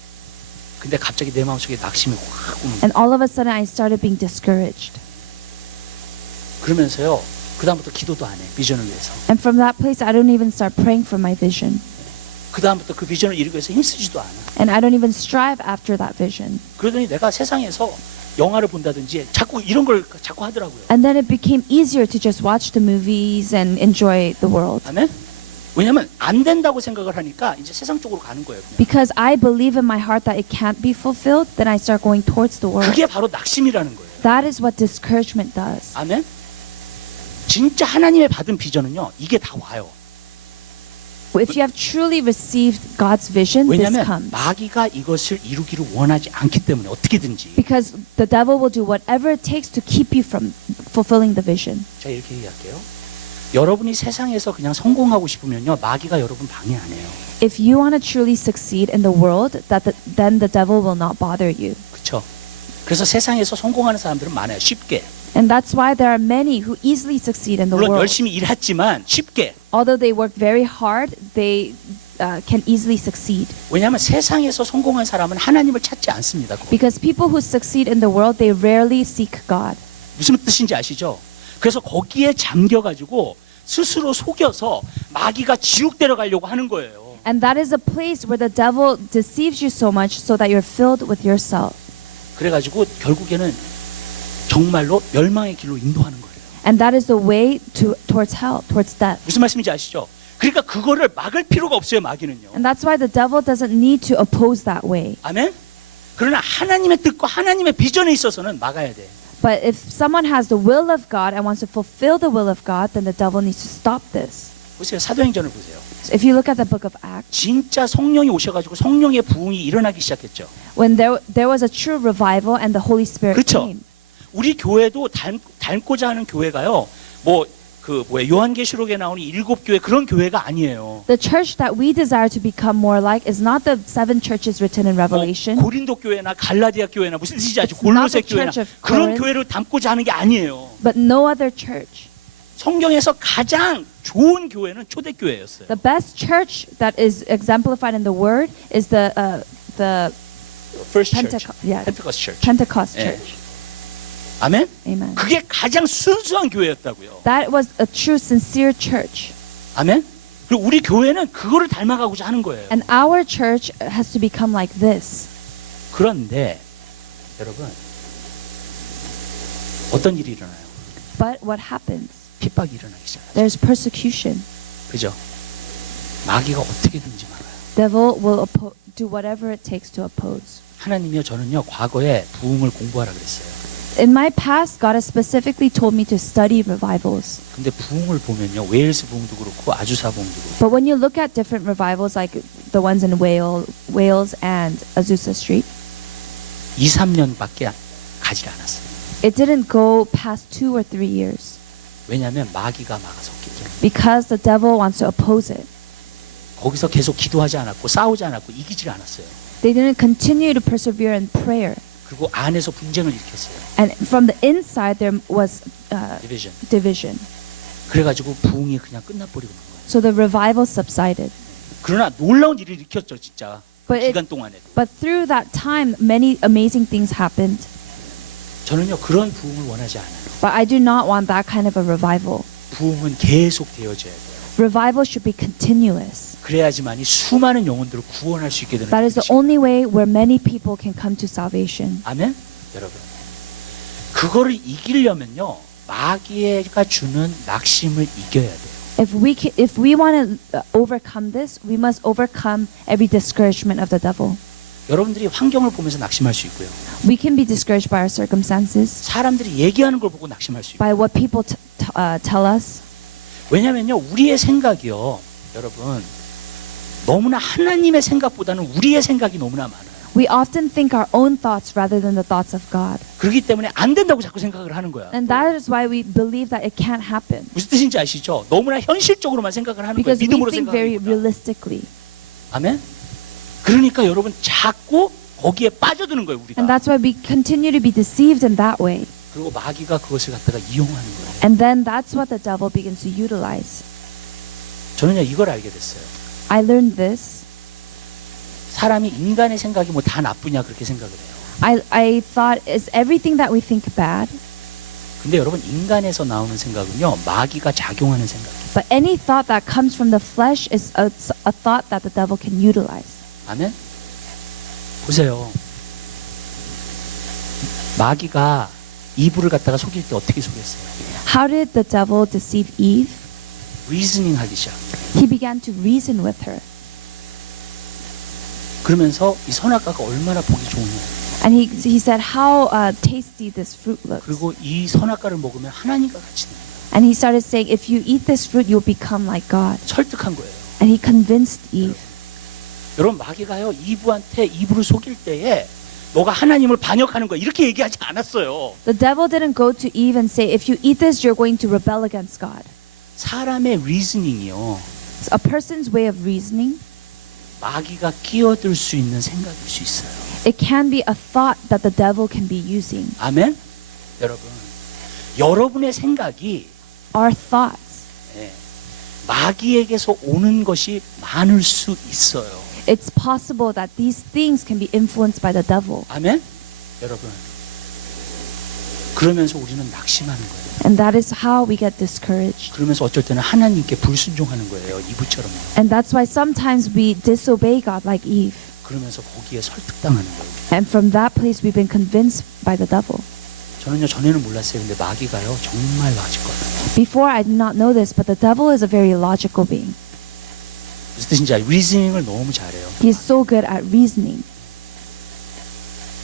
근데 갑자기 내 마음속에 낙심이 확 오는 거예요. And all of a sudden I started being discouraged. 그러면서요. 그다음부터 기도도 안 해. 비전을 위해서. And from that place, I don't even start praying for my vision. 그다음부터 그 비전을 이루기 위해서 힘쓰지도 않아. And I don't even strive after that vision. 그러더니 내가 세상에서 영화를 본다든지 자꾸 이런 걸 자꾸 하더라고요. And then it became easier to just watch the movies and enjoy the world. 아멘? 왜냐면 안 된다고 생각을 하니까 이제 세상 쪽으로 가는 거예요. 그냥. Because I believe in my heart that it can't be fulfilled, then I start going towards the world. 그게 바로 낙심이라는 거예요. That is what discouragement does. 아멘? 진짜 하나님의 받은 비전은요. 이게 다 와요. If you have truly received God's vision, this 왜냐하면 comes. 마귀가 이것을 이루기를 원하지 않기 때문에 어떻게든지. Because the devil will do whatever it takes to keep you from fulfilling the vision. 자 이렇게 얘기할게요. 여러분이 세상에서 그냥 성공하고 싶으면요, 마귀가 여러분 방해 안 해요. If you want to truly succeed in the world, then the devil will not bother you. 그렇죠? 그래서 세상에서 성공하는 사람들은 많아요. 쉽게. And that's why there are many who easily succeed in the 물론 world. 열심히 일했지만 쉽게. Although they work very hard, they can easily succeed. 왜냐하면 세상에서 성공한 사람은 하나님을 찾지 않습니다. Because people who succeed in the world, they rarely seek God. 무슨 뜻인지 아시죠? 그래서 거기에 잠겨가지고 스스로 속여서 마귀가 지옥 데려가려고 하는 거예요. And that is a place where the devil deceives you so much so that you're filled with yourself. 그래가지고 결국에는 정말로 멸망의 길로 인도하는 거예요. And that is the way towards hell, towards death. 무슨 말씀인지 아시죠? 그러니까 그거를 막을 필요가 없어요, 마귀는요. And that's why the devil doesn't need to oppose that way. 아멘? 그러나 하나님의 뜻과 하나님의 비전에 있어서는 막아야 돼. But if someone has the will of God and wants to fulfill the will of God, then the devil needs to stop this. 보세요, 사도행전을 보세요. So if you look at the book of Acts, 진짜 성령이 오셔가지고 성령의 부흥이 일어나기 시작했죠. when there was a true revival and the Holy Spirit 그렇죠. came. 우리 교회도 닮고자 하는 교회가요. 요한계시록에 나오는 7교회 그런 교회가 아니에요. The church that we desire to become more like is not the 7 churches written in Revelation. 고린도 교회나 갈라디아 교회나 무슨 뜻인지 아죠? It's not 골로새 the 교회나 church of 그런 Corinth. 교회를 닮고자 하는 게 아니에요. But no other church. 성경에서 가장 좋은 교회는 초대교회였어요. The best church that is exemplified in the Word is the First Church, yeah, Pentecost Church. Pentecost 예. church. 아멘. Amen. 그게 가장 순수한 교회였다고요. That was a true, sincere church. 아멘. 그리고 우리 교회는 그거를 닮아가고자 하는 거예요. And our church has to become like this. 그런데 여러분 어떤 일이 일어나요? But what happens? 핍박이 일어나기 시작하죠. There's persecution. 그죠? 마귀가 어떻게든지 막아요. Devil will do whatever it takes to oppose. 하나님이요, 저는요 과거에 부흥을 공부하라 그랬어요. In my past, God has specifically told me to study revivals. 근데 부흥을 보면요, 웨일스 부흥도 그렇고 아주사 부흥도 그렇고 But when you look at different revivals, like the ones in Wales and Azusa Street, 2, 3년밖에 가지 않았어요. it didn't go past 2 or 3 years 왜냐하면 마귀가 막아섰기 때문에. because the devil wants to oppose it. 거기서 계속 기도하지 않았고 싸우지 않았고 이기질 않았어요. They didn't continue to persevere in prayer. 그리고 안에서 분쟁을 일으켰어요. And from the inside, there was 디비전. division. 그래가지고 부흥이 그냥 끝나버리고 만 거예요. So the revival subsided. 그러나 놀라운 일을 일으켰죠, 진짜. 그 But 기간 동안에도. But through that time, many amazing things happened. 저는요 그런 부흥을 원하지 않아요. But I do not want that kind of a revival. 부흥은 계속 되어져야 돼요. Revival should be continuous. 그래야지만이 수많은 영혼들을 구원할 수 있게 되는 That is the 것이죠. only way where many people can come to salvation. 아멘? 여러분, 그거를 이기려면요 마귀가 주는 낙심을 이겨야 돼요. If we want to overcome this, we must overcome every discouragement of the devil. 여러분들이 환경을 보면서 낙심할 수 있고요. We can be discouraged by our circumstances, 사람들이 얘기하는 걸 보고 낙심할 수 있고요. by what people tell us. 왜냐면요 우리의 생각이요 여러분 너무나 하나님의 생각보다는 우리의 생각이 너무나 많아요. We often think our own thoughts rather than the thoughts of God. 그렇기 때문에 안 된다고 자꾸 생각을 하는 거야. And that is why we believe that it can't happen. 무슨 뜻인지 아시죠? 너무나 현실적으로만 생각을 하는 거예요. Because we 믿음으로 think very 생각하는 거야. realistically. 아멘. 그러니까 여러분 자꾸 거기에 빠져드는 거예요 우리가. And that's why we continue to be deceived in that way. 그리고 마귀가 그것을 갖다가 이용하는 거예요. And then that's what the devil begins to utilize. 저는요 이걸 알게 됐어요. I learned this. 사람이 인간의 생각이 뭐 다 나쁘냐 그렇게 생각을 해요. I thought, is everything that we think bad? 근데 여러분 인간에서 나오는 생각은요 마귀가 작용하는 생각이에요. But any thought that comes from the flesh is a thought that the devil can utilize. 아멘. 보세요. 마귀가 이브를 갖다가 속일 때 어떻게 속였어요? How did the devil deceive Eve? 리즈닝 하기 시작. He began to reason with her. 그러면서 이 선악과가 얼마나 보기 좋으냐. And he said how tasty this fruit looks. 그리고 이 선악과를 먹으면 하나님과 같이 돼요. And he started saying, if you eat this fruit, you'll become like God. 설득한 거예요. And he convinced Eve. 여러분 마귀가요 이브한테 이브를 속일 때에 너가 하나님을 반역하는 거야 이렇게 얘기하지 않았어요. The devil didn't go to Eve and say, if you eat this, you're going to rebel against God. 사람의 리즈닝이요. A person's way of reasoning, 마귀가 끼어들 수 있는 생각일 수 있어요. it can be a thought that the devil can be using. 아멘? 여러분, 여러분의 생각이 Our thoughts, 예, 마귀에게서 오는 것이 많을 수 있어요. it's possible that these things can be influenced by the devil. 아멘? 여러분, 그러면서 우리는 낙심하는 거예요. And that is how we get discouraged. 그러면서 어쩔 때는 하나님께 불순종하는 거예요. 이브처럼요. And that's why sometimes we disobey God like Eve. 그러면서 거기에 설득당하는 거예요. And from that place we've been convinced by the devil. 저는요, 전에는 몰랐어요. 근데 마귀가요, 정말 logical. Before I did not know this, but the devil is a very logical being. 무슨 뜻인지 알아요? 리즈닝을 너무 잘해요. He is so good at reasoning.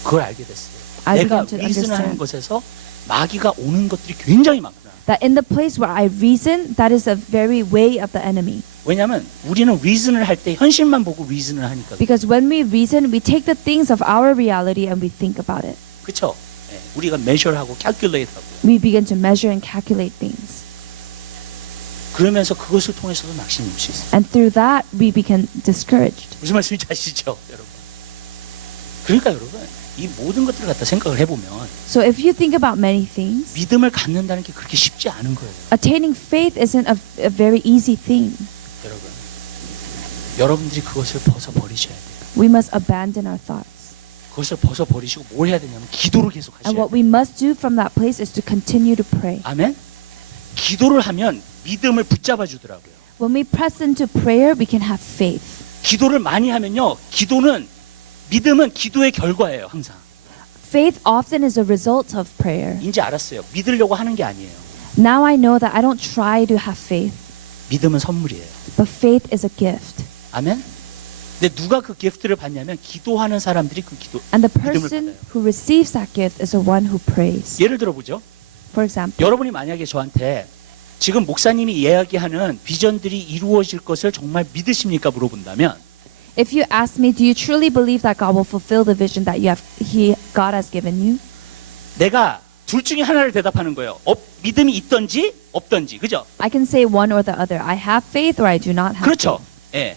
그걸 알게 됐어요. I 내가 began to 리즌하는 understand 것에서 마귀가 오는 것들이 굉장히 많구나. that in the place where I reason, that is a very way of the enemy. 왜냐하면 우리는 리즌을 할 때 현실만 보고 리즌을 하니까. Because when we reason, we take the things of our reality and we think about it. 그렇죠? 예, 우리가 measure하고 calculate하고 We begin to measure and calculate things. 그러면서 그것을 통해서도 낙심이 올 수 있어요. And through that, we become discouraged. 무슨 말씀인지 아시죠, 여러분? 그러니까 여러분, 이 모든 것들을 갖다 생각을 해보면 So if you think about many things, 믿음을 갖는다는 게 그렇게 쉽지 않은 거예요. attaining faith isn't a very easy thing. 여러분, 여러분들이 그것을 벗어버리셔야 돼요. We must abandon our thoughts. 그것을 벗어버리시고 뭘 해야 되냐면 기도를 계속 하셔야 And 돼요. what we must do from that place is to continue to pray. 아멘? 기도를 하면 믿음을 붙잡아 주더라고요. When we press into prayer, we can have faith. 기도를 많이 하면요, 믿음은 기도의 결과예요, 항상. Faith often is a result of prayer. 이제 알았어요. 믿으려고 하는 게 아니에요. Now I know that I don't try to have faith, 믿음은 선물이에요. but faith is a gift. 아멘? 근데 누가 그 기프트를 받냐면 기도하는 사람들이 그 And the 믿음을 person 받아요. who receives that gift is the one who prays. 예를 들어보죠. For example, 여러분이 만약에 저한테 지금 목사님이 이야기하는 비전들이 이루어질 것을 정말 믿으십니까? 물어본다면 if you ask me, do you truly believe that God will fulfill the vision that God has given you? 내가 둘 중에 하나를 대답하는 거예요. 믿음이 있던지 없던지, 그죠? I can say one or the other. I have faith or I do not have 그렇죠. faith. 예.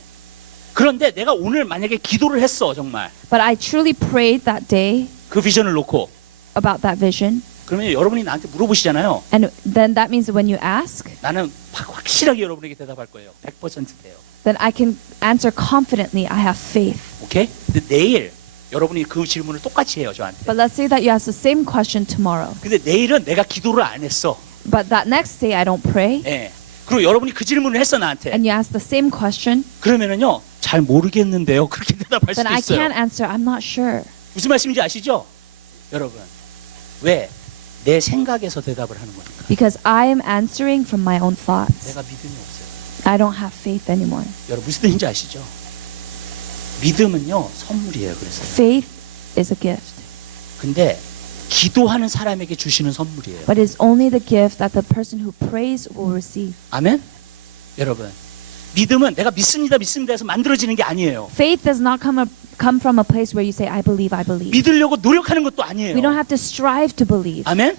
그런데 내가 오늘 만약에 기도를 했어, 정말 But I truly prayed that day 그 비전을 놓고, about that vision. 그러면 여러분이 나한테 물어보시잖아요. And then that means that when you ask, 나는 확실하게 여러분에게 대답할 거예요. 100% 돼요. then I can answer confidently, I have faith. 오케이? 근데 내일 여러분이 그 질문을 똑같이 해요, 저한테. But let's say that you ask the same question tomorrow. 근데 내일은 내가 기도를 안 했어. But that next day I don't pray. 예. 그리고 여러분이 그 질문을 했어, 나한테. And you ask the same question, 그러면은요, 잘 모르겠는데요. 그렇게 대답할 then 수도 I 있어요. can't answer, I'm not sure. 무슨 말씀인지 아시죠? 여러분. 왜? 내 생각에서 대답을 하는 거니까. Because I am answering from my own thoughts. 내가 믿음이 없어요. I don't have faith anymore. 여러분 무슨 뜻인지 아시죠? 믿음은요, 선물이에요. 그래서. Faith is a gift. 근데 기도하는 사람에게 주시는 선물이에요. But it's only the gift that the person who prays will receive. 아멘? 여러분. 믿음은 내가 믿습니다 해서 만들어지는 게 아니에요. Faith does not come from a place where you say, I believe, I believe. 믿으려고 노력하는 것도 아니에요. We don't have to strive to believe. 아멘?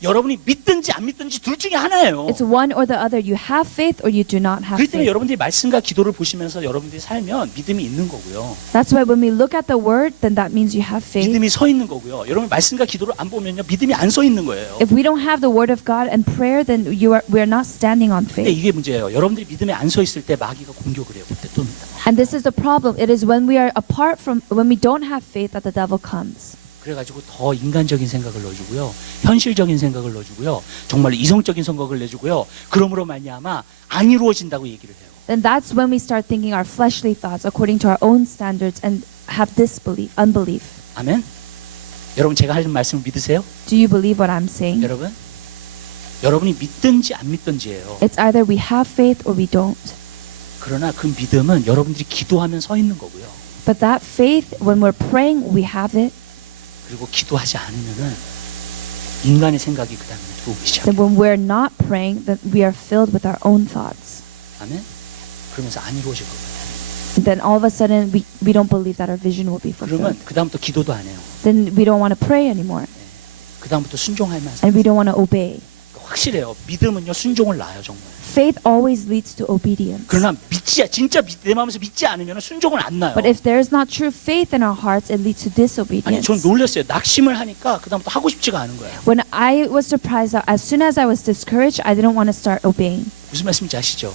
여러분이 믿든지 안 믿든지 둘 중에 하나예요. It's one or the other. You have faith or you do not have 그렇기 때문에 faith. 여러분들이 말씀과 기도를 보시면서 여러분들이 살면 믿음이 있는 거고요. That's why when we look at the word, then that means you have faith. 믿음이 서 있는 거고요. 여러분 말씀과 기도를 안 보면요, 믿음이 안 서 있는 거예요. If we don't have the word of God and prayer, then we're not standing on 근데 faith. 이게 문제예요. 여러분들이 믿음에 안 서 있을 때 마귀가 공격을 해요. 그때 또 믿다. And this is the problem. It is when we are apart from, when we don't have faith that the devil comes. 그래가지고 더 인간적인 생각을 넣어주고요, 현실적인 생각을 넣어주고요, 정말 이성적인 생각을 내주고요. 그러므로 말미암아 안 이루어진다고 얘기를 해요. Then that's when we start thinking our fleshly thoughts according to our own standards and have disbelief, unbelief. 아멘. 여러분 제가 하는 말씀을 믿으세요? Do you believe what I'm saying? 여러분, 여러분이 믿든지 안 믿든지예요. It's either we have faith or we don't. 그러나 그 믿음은 여러분들이 기도하면 서 있는 거고요. But that faith, when we're praying, we have it. 그리고 기도하지 않으면은 인간의 생각이 그 다음에 들어오기 시작해요. Then when we're not praying, then we are filled with our own thoughts. 아멘. 그러면서 안 이루어질 거예요. Then all of a sudden we don't believe that our vision will be 그러면 fulfilled. 그 다음부터 기도도 안 해요. Then we don't want to pray anymore. 그 다음부터 순종할 만. And we don't want to obey. 확실해요. 믿음은요 순종을 낳아요 정말. Faith always leads to obedience. 그러나 진짜 내 마음에서 믿지 않으면 순종을 안 나요. But if there is not true faith in our hearts, it leads to 아니 disobedience. 전 놀랐어요. 낙심을 하니까 그다음부터 하고 싶지가 않은 거예요. When I was surprised that as soon as I was discouraged, I didn't want to start obeying. 무슨 말씀인지 아시죠?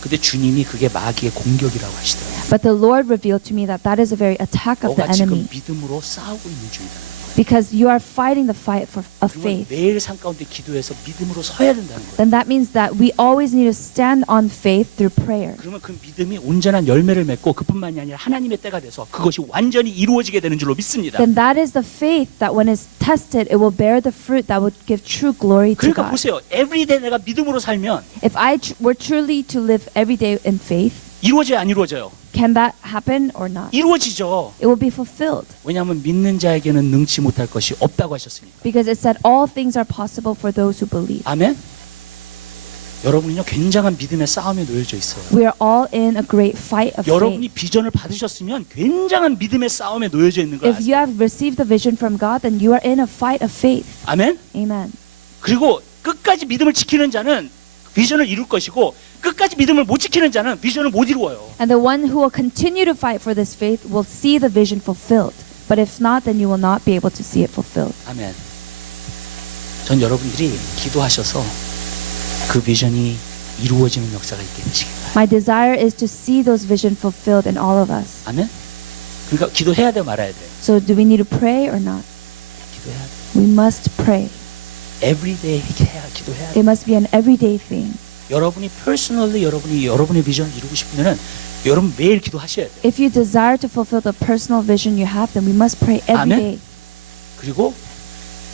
근데 주님이 그게 마귀의 공격이라고 하시더라고요. But the Lord revealed to me that that is a very attack of the 너가 지금 enemy, 믿음으로 싸우고 있는 중이다. because you are fighting the fight of 그러면 faith. 매일 삶 가운데 기도해서 믿음으로 서야 된다는 거예요. Then that means that we always need to stand on faith through prayer. 그러면 그 믿음이 온전한 열매를 맺고 그뿐만이 아니라 하나님의 때가 돼서 그것이 완전히 이루어지게 되는 줄로 믿습니다. Then that is the faith that when it's tested, it will bear the fruit that would give true glory to 그러니까 God. 보세요. 에브리데이 내가 믿음으로 살면 If I were truly to live every day in faith, 이루어져요, 안 이루어져요? can that happen or not? 이루어지죠. It will be fulfilled, 왜냐하면 믿는 자에게는 능치 못할 것이 없다고 하셨으니까. because it said all things are possible for those who believe. 아멘. 여러분은요 굉장한 믿음의 싸움에 놓여져 있어요. We are all in a great fight of 여러분이 faith. 비전을 받으셨으면 굉장한 믿음의 싸움에 놓여져 있는 거 If you 아세요? have received the vision from God, then you are in a fight of faith. 아멘. Amen. 그리고 끝까지 믿음을 지키는 자는 비전을 이룰 것이고 끝까지 믿음을 못 지키는 자는 비전을 못 이루어요. And the one who will continue to fight for this faith will see the vision fulfilled. But if not, then you will not be able to see it fulfilled. 아멘. 전 여러분들이 기도하셔서 그 비전이 이루어지는 역사가 있게 되시길 바랍니다. My desire is to see those visions fulfilled in all of us. 아멘. 그러니까 기도해야 돼 말아야 돼. So do we need to pray or not? 기도해야 돼. We must pray. 에브리데이 기도해야 돼. It must be an everyday thing. 여러분이 퍼스널리 여러분의 비전을 이루고 싶으면은 여러분 매일 기도하셔야 돼. If you desire to fulfill the personal vision you have, then we must pray every Amen. day. 그리고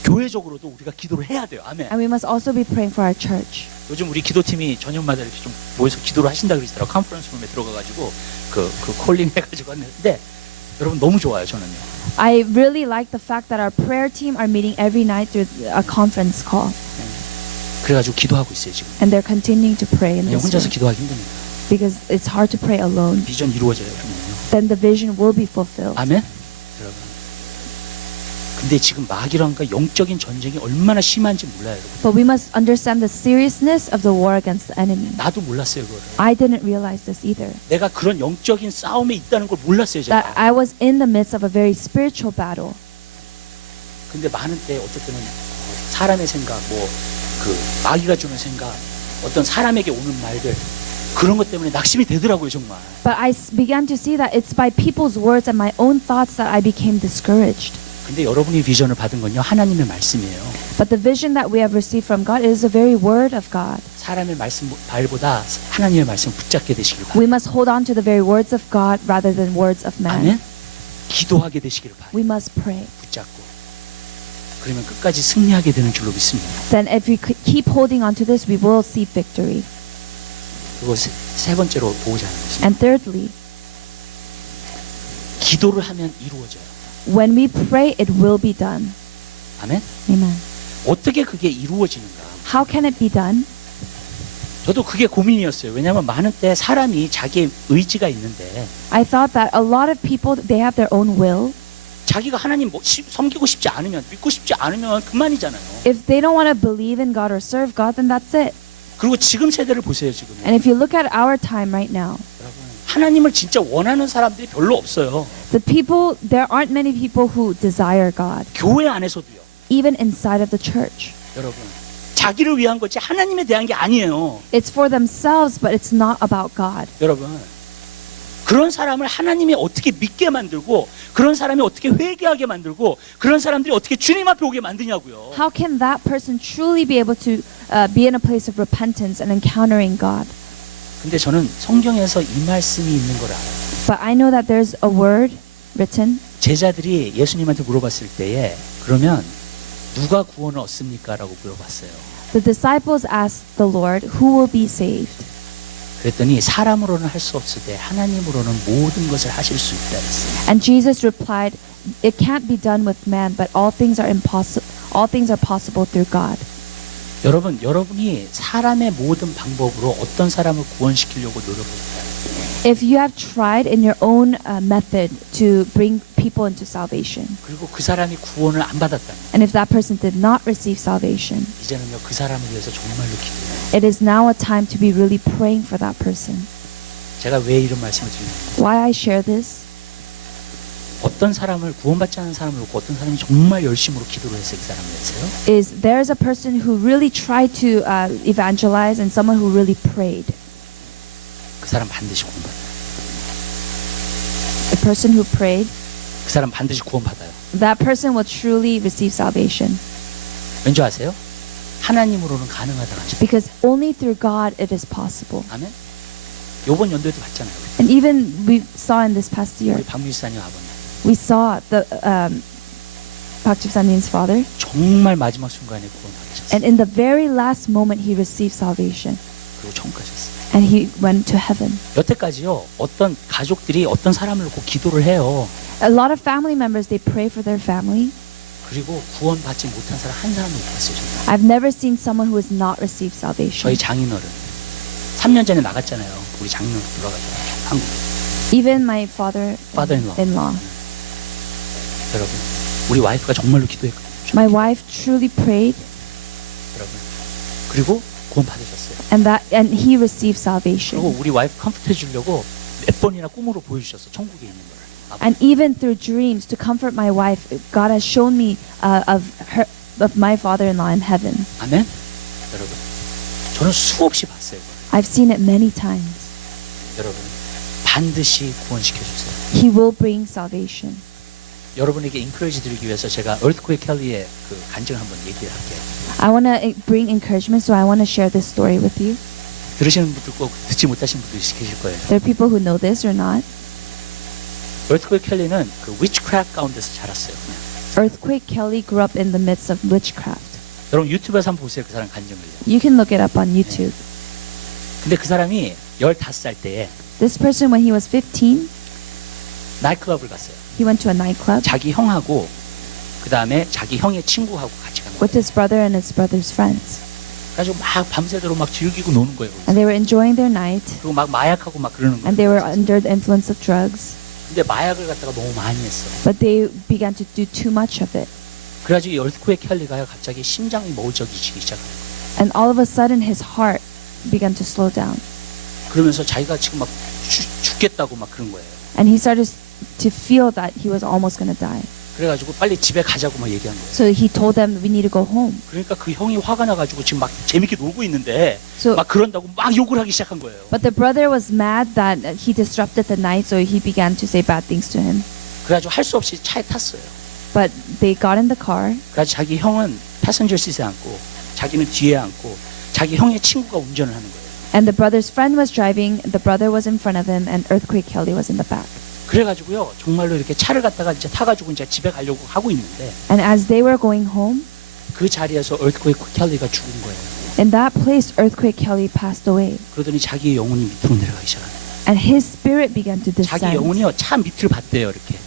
교회적으로도 우리가 기도를 해야 돼요. 아멘. And we must also be praying for our church. 요즘 우리 기도팀이 저녁마다 이렇게 좀 모여서 기도를 하신다 그러시더라고요. 컨퍼런스 룸에 들어가가지고 그 콜링 해가지고 왔는데 여러분 너무 좋아요 저는요. I really like the fact that our prayer team are meeting every night through a conference call. 그래가지고 기도하고 있어요 지금. And they're continuing to pray in 그냥 this 혼자서 way. 기도하기 힘듭니다. Because it's hard to pray alone. 비전 이루어져요. 그러면요. Then the vision will be fulfilled. 아멘. 여러분. 근데 지금 마귀랑과 영적인 전쟁이 얼마나 심한지 몰라요. 여러분. But we must understand the seriousness of the war against the enemy. 나도 몰랐어요 그거를. I didn't realize this either. 내가 그런 영적인 싸움에 있다는 걸 몰랐어요 That 제가. I was in the midst of a very spiritual battle. 근데 많은 때 어떨 때는 사람의 생각, 그 마귀가 주는 생각, 어떤 사람에게 오는 말들 그런 것 때문에 낙심이 되더라고요 정말. But I began to see that it's by people's words and my own thoughts that I became discouraged. 근데 여러분이 비전을 받은 건요 하나님의 말씀이에요. But the vision that we have received from God is the very word of God. 사람의 말씀 발보다 하나님의 말씀 붙잡게 되시길 바랍니다. We must hold on to the very words of God rather than words of man. 아멘. 기도하게 되시기를 바랍니다. We must pray. 붙잡고 그러면 끝까지 승리하게 되는 줄로 믿습니다. Then if we keep holding on to this, we will see victory. 그리고 세 번째로 보고자 하는 것입니다. And thirdly, 기도를 하면 이루어져요. when we pray, it will be done. 아멘. Amen. 어떻게 그게 이루어지는가? How can it be done? 저도 그게 고민이었어요. 왜냐하면 많은 때 사람이 자기의 의지가 있는데 I thought that a lot of people, they have their own will. 자기가 하나님 섬기고 싶지 않으면 믿고 싶지 않으면 그만이잖아요. If they don't want to believe in God or serve God, then that's it. 그리고 지금 세대를 보세요 지금. And if you look at our time right now, 여러분 하나님을 진짜 원하는 사람들이 별로 없어요. there aren't many people who desire God, 교회 안에서도요. even inside of the church. 여러분 자기를 위한 거지 하나님에 대한 게 아니에요. It's for themselves, but it's not about God. 여러분 그런 사람을 하나님이 어떻게 믿게 만들고 그런 사람이 어떻게 회개하게 만들고 그런 사람들이 어떻게 주님 앞에 오게 만드냐고요. How can that person truly be able to be in a place of repentance and encountering God? 근데 저는 성경에서 이 말씀이 있는 걸 알아요. But I know that there's a word written. 제자들이 예수님한테 물어봤을 때에 그러면 누가 구원을 얻습니까? 라고 물어봤어요. The disciples asked the Lord, who will be saved? 그랬더니 사람으로는 할 수 없을 때 하나님으로는 모든 것을 하실 수 있다 했어요. And Jesus replied, it can't be done with man, but all things are possible through God. 여러분이 사람의 모든 방법으로 어떤 사람을 구원시키려고 노력했어요. If you have tried in your own method to bring people into salvation. 그리고 그 사람이 구원을 안 받았다면 And if that person did not receive salvation, 이제는요 그 사람을 위해서 정말로 기도해요. it is now a time to be really praying for that person. 제가 왜 이런 말씀을 드리냐면 Why I share this? 어떤 사람을 구원받지 않은 사람을 놓고 어떤 사람이 정말 열심으로 기도를 해서 이 사람을 위해서요. Is there is a person who really tried to evangelize and someone who really prayed. 그 사람 반드시 구원받아요. The person who prayed, 그 사람 반드시 구원받아요. that person will truly receive salvation. 왠지 아세요? 하나님으로는 가능하다고 하죠. Because only through God it is possible. 아멘. 요번 연도에도 봤잖아요. And even we saw in this past year, 우리 박미수사님 아버님 we saw the Park Ji-san님's father, 정말 마지막 순간에 구원받으셨어요. and in the very last moment he received salvation, 그리고 천국 가셨어요. and he went to heaven. 여태까지요 어떤 가족들이 어떤 사람을 놓고 기도를 해요. A lot of family members, they pray for their family. 그리고 구원받지 못한 사람 한 사람도 못 봤어요. 정말. I've never seen someone who has not received salvation. 저희 장인어른 3년 전에 나갔잖아요. 우리 장인어른 돌아가셔 한국. Even my Father-in-law. father-in-law. 여러분 우리 와이프가 정말로 기도했거든요. My wife truly prayed, 여러분 그리고 구원 받으셨어요. and he received 그리고 salvation. 우리 와이프 컴for트해 주려고 몇 번이나 꿈으로 보여주셨어. 천국에 있는 거를. And even through dreams, to comfort my wife, God has shown me of my father-in-law in heaven. 아멘. 여러분 저는 수없이 봤어요. 그걸. I've seen it many times. 여러분 반드시 구원시켜 주세요. He will bring salvation. 여러분에게 인커리지 드리기 위해서 제가 Earthquake Kelly의 그 간증을 한번 얘기를 할게요. I want to bring encouragement, so I want to share this story with you. 들으시는 분들 꼭 듣지 못하신 분들 계실 거예요. There are people who know this or not. Earthquake Kelly는 그 witchcraft 가운데서 자랐어요. 그냥. Earthquake Kelly grew up in the midst of witchcraft. 여러분 유튜브에서 한번 보세요. 그 사람 간증을요. You can look it up on YouTube. 근데 그 사람이 15살 때에 This person, when he was 15, 나이트클럽을 갔어요. he went to a nightclub 자기 형하고 그 다음에 자기 형의 친구하고 같이 간 거예요. with his brother and his brother's friends. 그래가지고 막 밤새도록 막 즐기고 노는 거예요. And they were enjoying their night, 그리고 막 마약하고 막 그러는 거예요. and they were under the influence of drugs. 근데 마약을 갖다가 너무 많이 했어. But they began to do too much of it. 그래가지고 이 Earthquake Kelly가 갑자기 심장이 멎어지기 시작한 거예요. And all of a sudden, his heart began to slow down. 그러면서 자기가 지금 막 죽겠다고 막 그런 거예요. And he started to feel that he was almost going to die. 그래가지고 빨리 집에 가자고 막 얘기한 거예요. So he told them, we need to go home. 그러니까 그 형이 화가 나가지고 지금 막 재밌게 놀고 있는데 So, 막 그런다고 막 욕을 하기 시작한 거예요. but the brother was mad that he disrupted the night, so he began to say bad things to him. 그래가지고 할 수 없이 차에 탔어요. But they got in the car, 그래가지고 자기 형은 패센저 시트에 앉고 자기는 뒤에 앉고 자기 형의 친구가 운전을 하는 거예요. and the brother's friend was driving, the brother was in front of him, and Earthquake Kelly was in the back. 그래가지고요 정말로 이렇게 차를 갖다가 이제 타가지고 이제 집에 가려고 하고 있는데 And as they were going home, 그 자리에서 Earthquake Kelly가 죽은 거예요. in that place, Earthquake Kelly passed away. 그러더니 자기의 영혼이 밑으로 내려가기 시작하는 거예요. And his spirit began to 자기 descend. 영혼이요 차 밑을 봤대요 이렇게.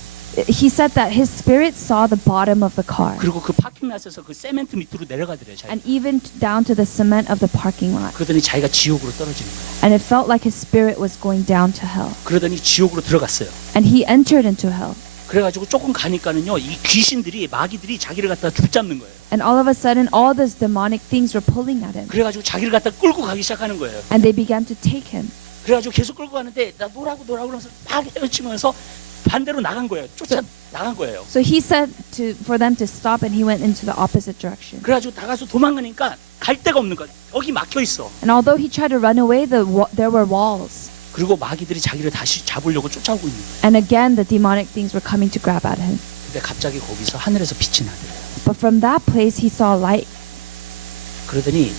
He said that his spirit saw the bottom of the car, 그리고 그 파킹plat에서 그 세멘트 밑으로 내려가더래요. 자기. and even down to the cement of the parking lot. 그러더니 자기가 지옥으로 떨어지는 거예요. And it felt like his spirit was going down to hell. 그러더니 지옥으로 들어갔어요. And he entered into hell. 그래가지고 조금 가니까는요 이 귀신들이 마귀들이 자기를 갖다가 붙잡는 거예요. And all of a sudden, all these demonic things were pulling at him. 그래가지고 자기를 갖다 끌고 가기 시작하는 거예요. And they began to take him. 그래가지고 계속 끌고 가는데 나 노라고 그러면서 막 헤엄치면서 반대로 나간 거예요. 쫓아 나간 거예요. So he said for them to stop, and he went into the opposite direction. 그래가지고 나가서 도망가니까 갈 데가 없는 거야. 여기 막혀 있어. And although he tried to run away, there were walls. 그리고 마귀들이 자기를 다시 잡으려고 쫓아오고 있는 거예요. And again, the demonic things were coming to grab at him. 근데 갑자기 거기서 하늘에서 빛이 나더래요. But from that place, he saw light. 그러더니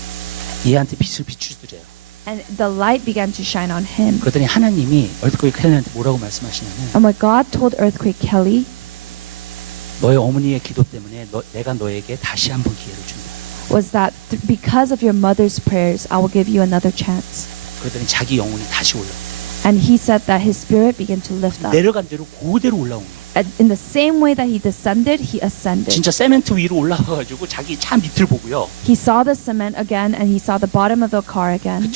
얘한테 빛을 비추더래요. And the light began to shine on him. 그러더니 하나님이 얼드코이 켈리한테 뭐라고 말씀하시냐면 And what God told Earthquake Kelly 너의 어머니의 기도 때문에 내가 너에게 다시 한번 기회를 준다. was that because of your mother's prayers, I will give you another chance. 그러더니 자기 영혼이 다시 올라. And he said that his spirit began to lift up. 내려간 대로 그대로 올라온 거예요. And in the same way that he descended, he ascended. 진짜 세멘트 위로 올라가가지고 자기 차 밑을 보고요. He saw the cement again, and he saw the bottom of the car 그 again.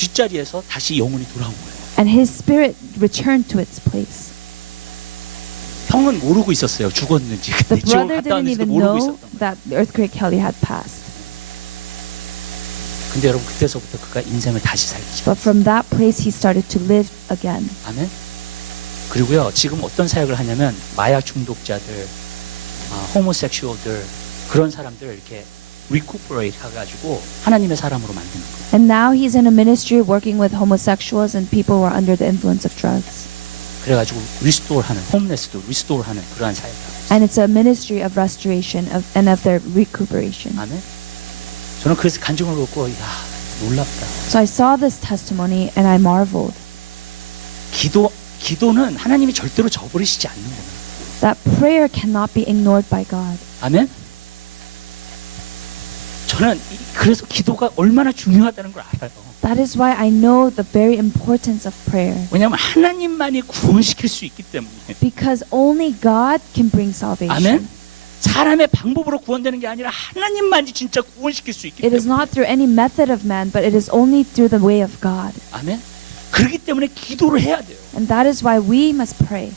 형은 모르고 있었어요. 죽었는지. The 그때 지옥 brother 갔다 didn't 왔는지도 even 모르고 know 있었던 거예요. that the earthquake Kelly had passed. 근데 여러분 그때서부터 그가 인생을 다시 살기 But from that place, he started to live again. 아멘. 그리고요 지금 어떤 사역을 하냐면 마약 중독자들, 호모섹슈얼들 그런 사람들 이렇게 리쿠퍼레이트 해가지고 하나님의 사람으로 만드는 거예요. And now he's in a ministry working with homosexuals and people who are under the influence of drugs. 그래가지고 리스토어하는 홈레스도 리스토어하는 그러한 사역을 하고 있어요. And it's a ministry of restoration and of their recuperation. 아멘. 저는 그래서 간증을 듣고 야 놀랍다. So I saw this testimony and I marveled 기도는 하나님이 절대로 저버리시지 않는구나. that prayer cannot be ignored by God. 아멘. 저는 그래서 기도가 얼마나 중요하다는 걸 알아요. That is why I know the very importance of prayer. 왜냐하면 하나님만이 구원시킬 수 있기 때문에. Because only God can bring salvation. 아멘. 사람의 방법으로 구원되는 게 아니라 하나님만이 진짜 구원시킬 수 있기 It is 때문에. not through any method of man, but it is only through the way of God. 아멘. 그렇기 때문에 기도를 해야 돼요. And that is why we must pray.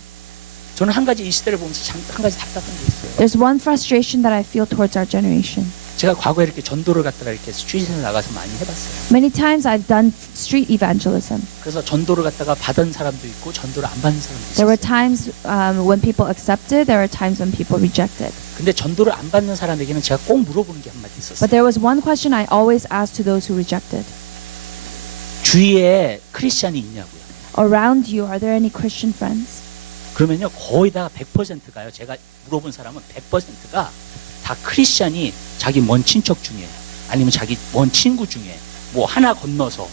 저는 한 가지 이 시대를 보면서 한 가지 답답한 게 있어요. There's one frustration that I feel towards our generation. 제가 과거에 이렇게 전도를 갔다가 이렇게 스트릿에 나가서 많이 해봤어요. Many times I've done street evangelism. 그래서 전도를 갔다가 받은 사람도 있고 전도를 안 받는 사람도 There were 있어요. times when people accepted, there were times when people rejected. 근데 전도를 안 받는 사람에게는 제가 꼭 물어보는 게 한마디 있었어요. But there was one question I always asked to those who rejected. 주위에 크리스찬이 있냐고요. Around you, are there any Christian friends? 그러면요 거의 다 100%가요. 제가 물어본 사람은 100%가 다 크리스찬이 자기 먼 친척 중에 아니면 자기 먼 친구 중에 뭐 하나 건너서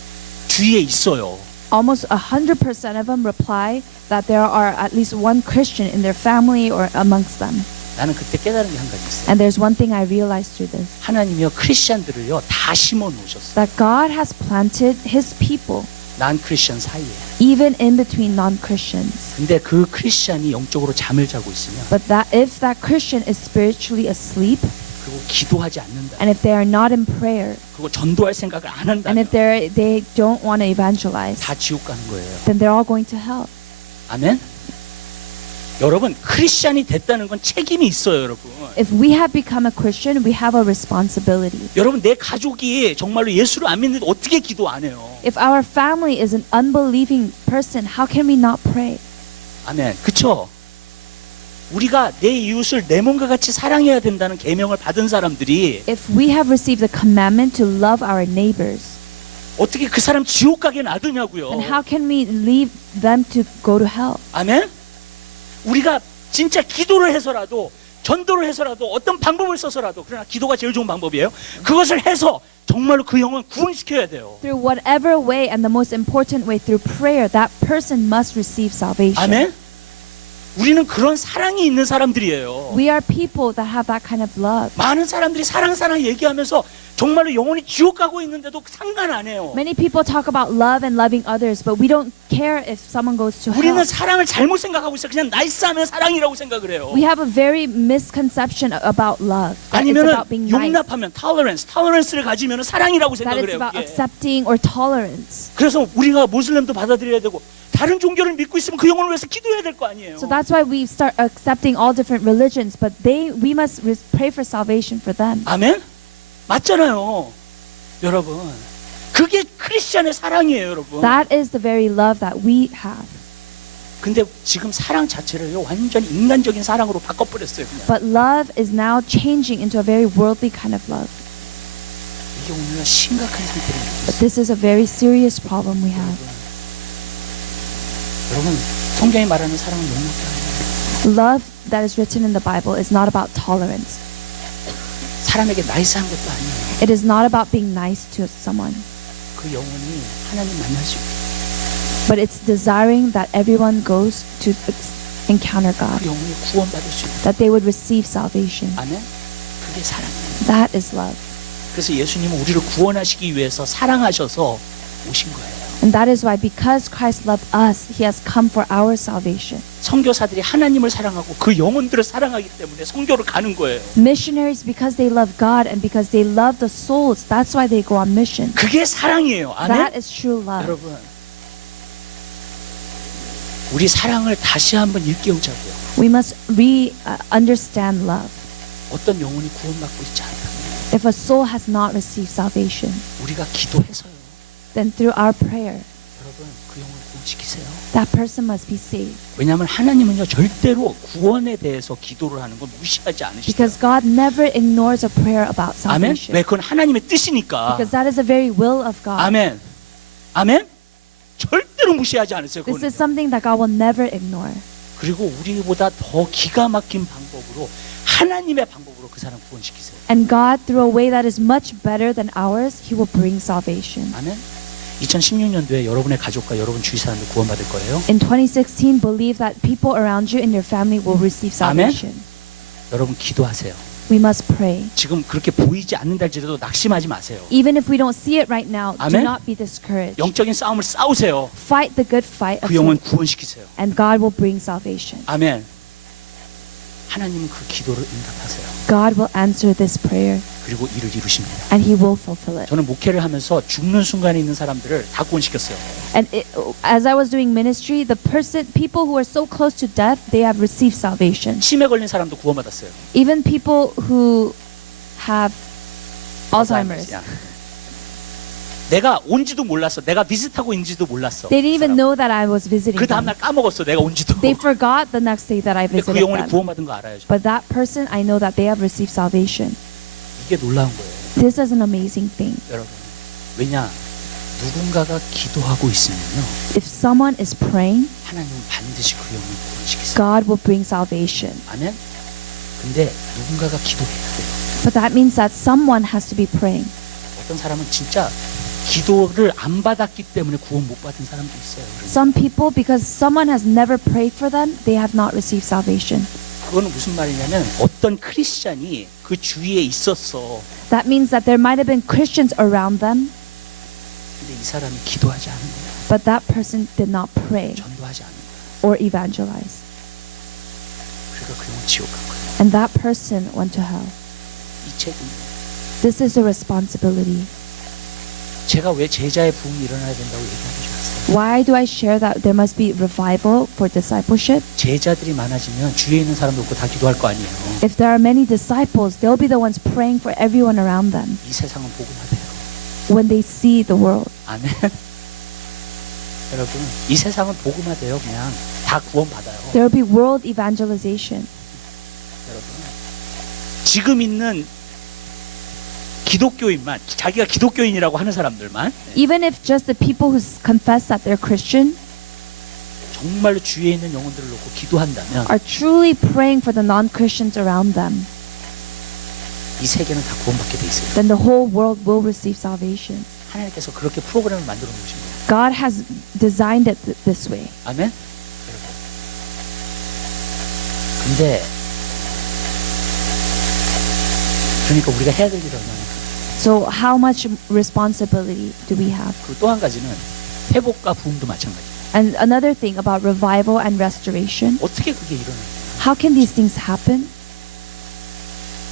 주위에 있어요. Almost 100% of them reply that there are at least one Christian in their family or amongst them. 나는 그때 깨달은 게 한 가지 있어요. And there's one thing I realized through this. 하나님이요 크리스찬들을요 다 심어 놓으셨어요. That God has planted His people 난 크리스찬 사이에. even in between non-Christians. 근데 그 크리스찬이 영적으로 잠을 자고 있으면 But that if that Christian is spiritually asleep, 그리고 기도하지 않는다. and if they are not in prayer, 그리고 전도할 생각을 안 and 한다면 if they don't want to evangelize, 다 지옥 가는 거예요. then they're all going to hell. 아멘. 여러분 크리스찬이 됐다는 건 책임이 있어요, 여러분. If we have become a Christian, we have a responsibility. 여러분 내 가족이 정말로 예수를 안 믿는데 어떻게 기도 안 해요? If our family is an unbelieving person, how can we not pray? 아멘. 그쵸? 우리가 내 이웃을 내 몸과 같이 사랑해야 된다는 계명을 받은 사람들이 If we have received the commandment to love our neighbors, 어떻게 그 사람 지옥 가게 놔두냐고요. then how can we leave them to go to hell? 아멘. 우리가 진짜 기도를 해서라도 전도를 해서라도 어떤 방법을 써서라도 그러나 기도가 제일 좋은 방법이에요. 그것을 해서 정말로 그 영혼 구원시켜야 돼요. Through whatever way and the most important way, through prayer, that person must receive salvation. 아멘. 우리는 그런 사랑이 있는 사람들이에요. We are people that have that kind of love. 많은 사람들이 사랑 얘기하면서 정말로 영혼이 지옥 가고 있는데도 상관 안 해요. Many people talk about love and loving others, but we don't care if someone goes to 우리는 hell. 사랑을 잘못 생각하고 있어요. 그냥 나이스하면 사랑이라고 생각을 해요. We have a very misconception about love. That it's 아니면은 about being nice. 용납하면 tolerance를 가지면 사랑이라고 That 생각을 it's 해요. about 그게. accepting or tolerance. 그래서 우리가 모슬렘도 받아들여야 되고 다른 종교를 믿고 있으면 그 영혼을 위해서 기도해야 될 거 아니에요. So that's why we start accepting all different religions, but we must pray for salvation for them. 아멘? 맞잖아요. 여러분. 그게 크리스찬의 사랑이에요, 여러분. That is the very love that we have. 근데 지금 사랑 자체를요 완전히 인간적인 사랑으로 바꿔버렸어요. 그냥. But love is now changing into a very worldly kind of love. 이게 오늘날 심각한 상태입니다. But this is a very serious problem we have. 여러분 성경이 말하는 사랑은 용납이 아니에요. Love that is written in the Bible is not about tolerance. 사람에게 나이스한 것도 아니에요. It is not about being nice to someone. 그 영혼이 하나님 만날 수 있게. But it's desiring that everyone goes to encounter God, 그 영혼이 구원받을 수 있게. that they would receive salvation. 아멘. 그게 사랑이에요. That is love. 그래서 예수님은 우리를 구원하시기 위해서 사랑하셔서 오신 거예요. And that is why, because Christ loved us, He has come for our salvation. 선교사들이 하나님을 사랑하고 그 영혼들을 사랑하기 때문에 선교를 가는 거예요. Missionaries, because they love God and because they love the souls, that's why they go on mission. 그게 사랑이에요. 아멘. That is true love. 여러분 우리 사랑을 다시 한번 일깨우자고요. We must understand love. 어떤 영혼이 구원받고 있지 않다면 If a soul has not received salvation, 우리가 기도해서요. then through our prayer, 여러분 그 영혼을 구원시키세요. that person must be saved. 왜냐하면 하나님은요 절대로 구원에 대해서 기도를 하는 건 무시하지 않으시죠. Because God never ignores a prayer about 아멘. salvation. 왜? 그건 하나님의 뜻이니까. Because that is the very will of God. 아멘. 아멘. 절대로 무시하지 않으세요. This 그거는. is something that God will never ignore. 그리고 우리보다 더 기가 막힌 방법으로 하나님의 방법으로 그 사람 구원시키세요. And God, through a way that is much better than ours, He will bring salvation. 아멘. 2016년도에 여러분의 가족과 여러분 주위 사람들 구원받을 거예요. In 2016, believe that people around you and your family will receive Amen. salvation. 여러분 기도하세요. We must pray. 지금 그렇게 보이지 않는다 할지라도 낙심하지 마세요. Even if we don't see it right now, do Amen. not be discouraged. 영적인 싸움을 싸우세요. Fight the good fight of 그 영혼 faith, 구원시키세요. and God will bring salvation. 아멘. 하나님은 그 기도를 응답하세요. God will answer this prayer, 그리고 이를 이루십니다. and He will fulfill it. 저는 목회를 하면서 죽는 순간에 있는 사람들을 다 구원시켰어요. And as I was doing ministry, people who are so close to death, they have received salvation. 치매 걸린 사람도 구원받았어요. Even people who have Alzheimer's. 야. 내가 온지도 몰랐어. 내가 비슷하고 있는지도 몰랐어. They didn't even 그 사람. know that I was visiting 그 them. 다음날 까먹었어. 내가 온지도. They forgot the next day that I 근데 그 visited 영혼이 them. 구원받은 거 알아요. But that person, I know that they have received salvation. 이게 놀라운 거예요. This is an amazing thing. 여러분. 왜냐? 누군가가 기도하고 있으면요. If someone is praying, 하나님은 반드시 그 영혼을 구원시키세요. God will bring salvation. 아멘. 근데 누군가가 기도해야 돼요. But that means that someone has to be praying. 어떤 사람은 진짜 기도를 안 받았기 때문에 구원 못 받은 사람도 있어요. Some people, because someone has never prayed for them, they have not received salvation. 그거는 무슨 말이냐면 어떤 크리스찬이 그 주위에 있었어. That means that there might have been Christians around them, 근데 이 사람이 기도하지 않은 거야. but that person did not pray 전도하지 않은 거야. or evangelize. 그러니까 그 영혼 지옥 간 거야. And that person went to hell. 이 책임이에요. This is a responsibility. 제가 왜 제자의 부흥이 일어나야 된다고 얘기하는 줄 아세요? Why do I share that there must be revival for discipleship? 제자들이 많아지면 주위에 있는 사람도 없고 다 기도할 거 아니에요. If there are many disciples, they'll be the ones praying for everyone around them 이 세상은 복음화돼요. when they see the world. 아멘. 여러분, 이 세상은 복음화돼요. 그냥 다 구원받아요. There will be world evangelization. 여러분, 지금 있는 기독교인만, 자기가 기독교인이라고 하는 사람들만 Even if just the people who confess that they're Christian 정말로 주위에 있는 영혼들을 놓고 기도한다면 are truly praying for the non-Christians around them, 이 세계는 다 구원받게 돼 있어요. then the whole world will receive salvation. 하나님께서 그렇게 프로그램을 만들어 놓으신 거예요. God has designed it this way. 아멘. 근데 그러니까 우리가 해야 될 일이 얼마나. So how much responsibility do we have? 그리고 또 한 가지는 회복과 부흥도 마찬가지예요. And another thing about revival and restoration, 어떻게 그게 일어나요? how can these things happen?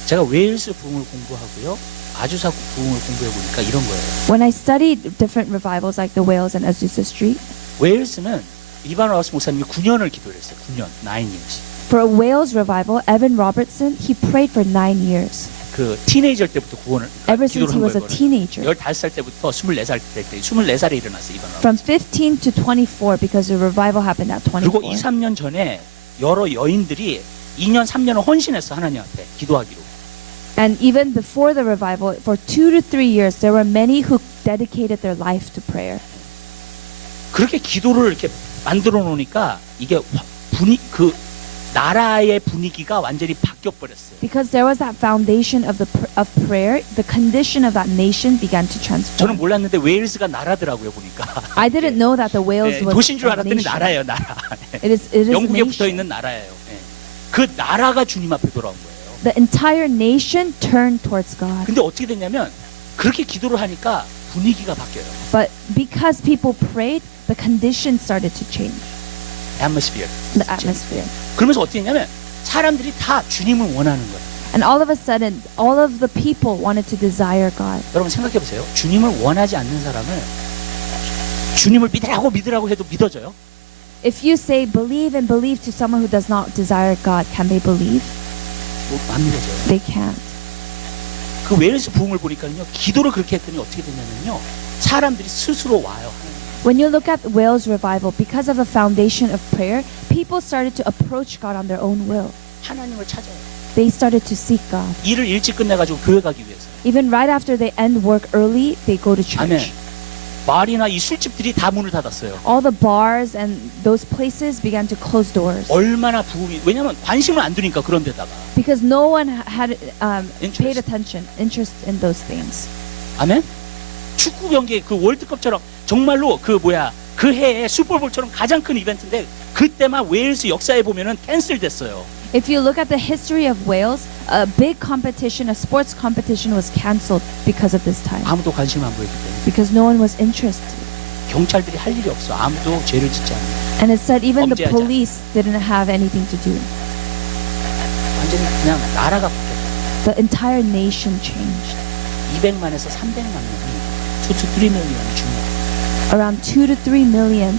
제가 웨일스 부흥을 공부하고요. 아주사 부흥을 공부해 보니까 이런 거예요. When I studied different revivals like the Wales and Azusa Street, 웨일스는 이반 라우스 목사님이 9년을 기도를 했어요. 9년, 9 years. for a Wales revival, Evan Robertson, he prayed for 9 years. 그 티네이저 때부터 구원을 Ever since 기도를 he 한 was a 거예요. teenager. 15살 때부터 24살 때 24살에 일어났어요. 이반 라우스. From 15 to 24 because the revival happened at 그리고 2, 24. 3년 전에 여러 여인들이 2년, 3년을 헌신했어. 하나님 앞에 기도하기로. And even before the revival, for 2 to 3 years, there were many who dedicated their life to prayer. 그렇게 기도를 이렇게 만들어 놓으니까 이게 그 나라의 분위기가 완전히 바뀌어 버렸어요. Because there was that foundation of prayer, the condition of that nation began to 저는 transform. 몰랐는데 웨일스가 나라더라고요 보니까. I didn't know that the Wales 네, was 도시인 줄 a 알았더니 nation. 나라예요, 나라. 네. It is a 영국에 붙어 nation. 있는 나라예요. 네. 그 나라가 주님 앞에 돌아온 거예요. The entire nation turned towards God. 근데 어떻게 됐냐면 그렇게 기도를 하니까 분위기가 바뀌어요. But because people prayed, the conditions started to change. atmosphere. The atmosphere. 그러면서 어떻게 했냐면 사람들이 다 주님을 원하는 거예요. And all of a sudden, all of the people wanted to desire God. 여러분 생각해 보세요. 주님을 원하지 않는 사람을 주님을 믿으라고 해도 믿어져요? If you say believe and believe to someone who does not desire God, can they believe? 안 믿어져요. They can't. 그 웨일스 부흥을 보니까요, 기도를 그렇게 했더니 어떻게 됐냐면요, 사람들이 스스로 와요. When you look at Wales revival, because of the foundation of prayer, people started to approach God on their own will. 하나님을 찾아요. They started to seek God. 일을 일찍 끝내가지고 교회 가기 위해서. Even right after they end work early, they go to 아멘. church. 말이나 이 술집들이 다 문을 닫았어요. All the bars and those places began to close doors 얼마나 부흥이, 왜냐면 관심을 안 두니까 그런 데다가. because no one had paid Interest. interest in those things. 아멘. 축구 경기 그 월드컵처럼 정말로 그 해에 슈퍼볼처럼 가장 큰 이벤트인데 그때만 웨일스 역사에 보면은 캔슬됐어요. If you look at the history of Wales, a big competition, a sports competition was cancelled because of this time. 아무도 관심 안 보였기 때문에. Because no one was interested. 경찰들이 할 일이 없어. 아무도 죄를 짓지 않는. And it said even the 범죄하지 police didn't have anything to do. 완전히 그냥 나라가 바뀌었어요. The entire nation changed. 200만에서 300만 명이 2 to 3 million이 죽는. Around 2 to 3 million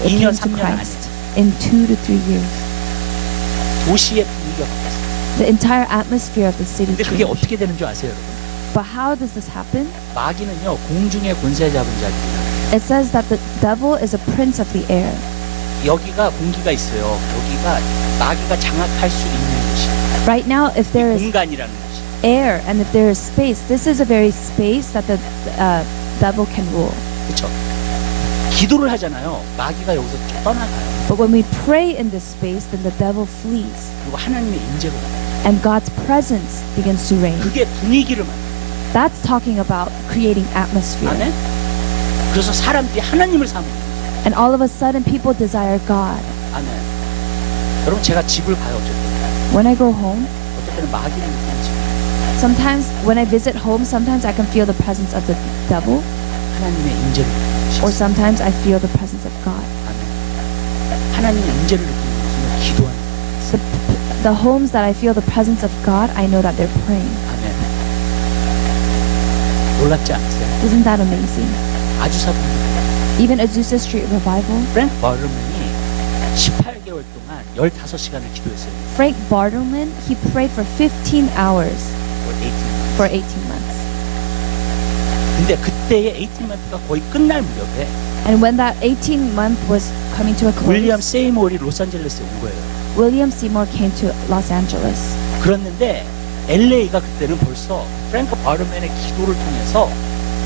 came 2년, to 3년 Christ in 2 to 3 years. 도시의 분위기가 바뀌었어요. The entire atmosphere of the city 근데 그게 changed. 어떻게 되는 줄 아세요, 여러분? But how does this happen? 마귀는요, 공중의 권세 잡은 자들이에요. It says that the devil is a prince of the air. 여기가 공기가 있어요. 여기가 마귀가 장악할 수 있는 곳이에요. Right now, if there is 공간이라는 것이. air and if there is space, this is a very space that the devil can rule. 그렇죠? 기도를 하잖아요. 마귀가 여기서 떠나가요. But when we pray in this space, then the devil flees. 그리고 하나님의 임재가 나요. And God's presence begins to reign. 그게 분위기를 만들어요. That's talking about creating atmosphere. 아멘? 그래서 사람들이 하나님을 사모해요. And all of a sudden, people desire God. 아멘. 여러분, 제가 집을 가요. 어쩔 때는. When I go home, 어떨 때는 마귀를 느끼는 집. sometimes when I visit home, sometimes I can feel the presence of the devil, 하나님의 임재를 느끼는 or 집. sometimes I feel the presence of God. 아멘. 하나님의 임재를 느끼는 것은 기도하는 거예요. The homes that I feel the presence of God, I know that they're praying. 아멘. 놀랍지 않으세요? Isn't that amazing? 아주사 분위기. Even Azusa Street Revival, 프랭크 바르맨이 18개월 동안 15시간을 기도했어요. Frank Bartleman, he prayed for 15 hours For 18 months. for 18 months. 근데 그때의 18month가 거의 끝날 무렵에 And when that 18-month was coming to a 윌리엄 close, 세이몰이 로스앤젤레스에 온 거예요. William Seymour came to Los Angeles. 그랬는데 LA가 그때는 벌써 프랭크 바르맨의 기도를 통해서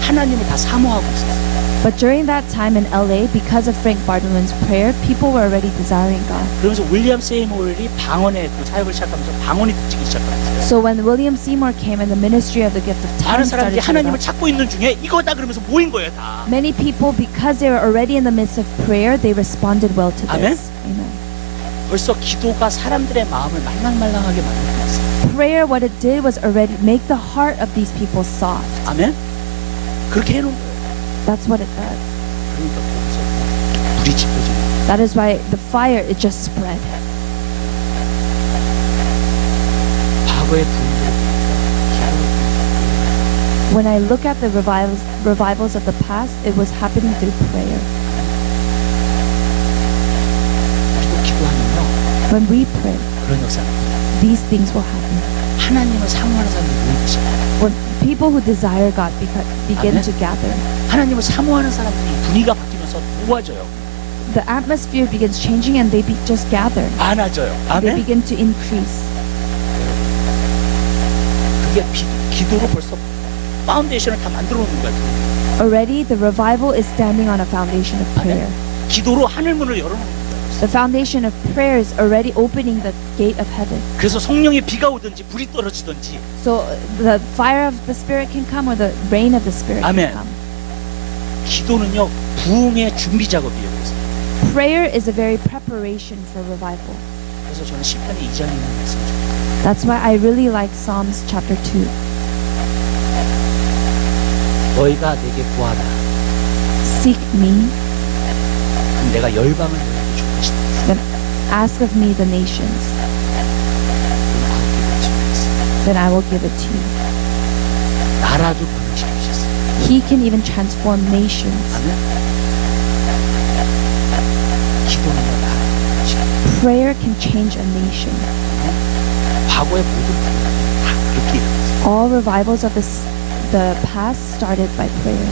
하나님을 다 사모하고 있었어요. But during that time in LA, because of Frank Bartleman's prayer, people were already desiring God. 그러면서 윌리엄 세이몰이 방언의 그 사역을 시작하면서 방언이 듣기 시작했어요. So when William Seymour came and the ministry of the gift of 많은 tongues 사람들이 started to 하나님을 develop, 찾고 있는 중에 이거다 그러면서 모인 거예요, 다. many people, because they were already in the midst of prayer, they responded well to Amen. this. Amen. 벌써 기도가 사람들의 마음을 말랑말랑하게 만들었어요. Prayer, what it did was already make the heart of these people soft. 아멘. 그렇게 해놓은 거예요. That's what it does. 그러니까 거기서 불이 지펴지는 거예요. That is why the fire, it just spread. 과거의 부흥들을 보니까 기도를 When I look at the revivals of the past, it was happening through prayer. 우리도 기도하면요 When we pray, 그런 역사가 나타나요. these things will happen. 하나님을 사모하는 사람들이 모이기 시작해요. When people who desire God begin Amen. to gather, 하나님을 사모하는 사람들이 분위기가 바뀌면서 모아져요. the atmosphere begins changing and they just gather. 많아져요. They 아멘. begin to increase. 그게 기도로 벌써 파운데이션을 다 만들어 놓는 거예요. Already, the revival is standing on a foundation of prayer. 기도로 하늘 문을 열어놓는 거예요. The foundation of prayer is already opening the gate of heaven. 그래서 성령의 비가 오든지 불이 떨어지든지 So the fire of the Spirit can come or the rain of the Spirit Amen. can come. 기도는요 부흥의 준비 작업이에요. 그래서. Prayer is a very preparation for revival. 그래서 저는 시편의 2장에 있는 말씀을 좋아해요. That's why I really like Psalms chapter 2. 너희가 내게 구하라. Seek me, 그럼 내가 열방을 너희에게 줄 것이다. then ask of me the nations, 그럼 아홉 개를 주겠습니다. then I will give it to you. 나라도 변화시키셨어요. He can even transform nations. 아멘. 기도는 Prayer can change a nation. 과거의 모든 부흥이 다 그렇게 일어났어요. All revivals of the past started by prayer.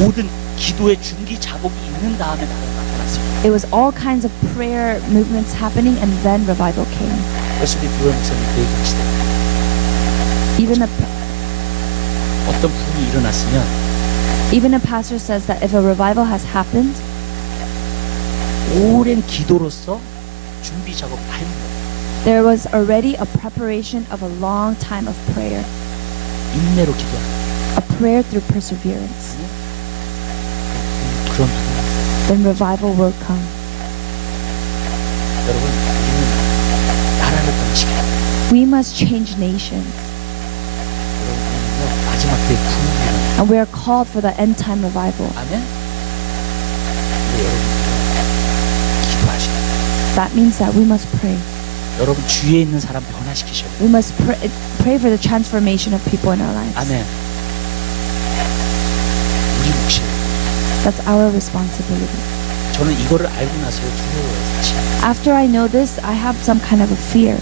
모든 기도의 준기 작업이 있는 다음에 나타났습니다. It was all kinds of prayer movements happening, and then revival came. 웨슬리 뷰어 목사님 그 얘기하시대요. Even 어떤 부흥이 일어났으면 a pastor says that if a revival has happened, 오랜 기도로서 준비 작업 다 했는 거예요. there was already a preparation of a long time of prayer, 인내로 기도하는 a prayer through perseverance. 그런 부흥이 Then revival will come. 여러분 우리는 나라를 변화시켜야 돼요. We must change nations, 여러분은요 마지막 때의 부흥이 일어나요. and we are called for the end time revival. 아멘. 근데 여러분 기도하셔야 돼요. That means that we must pray. 여러분 주위에 있는 사람 변화시키셔야 돼요. We must pray for the transformation of people in our lives. 아멘. 우리 몫이에요. That's our responsibility. 저는 이거를 알고 나서 두려워요, 사실. After I know this, I have some kind of a fear.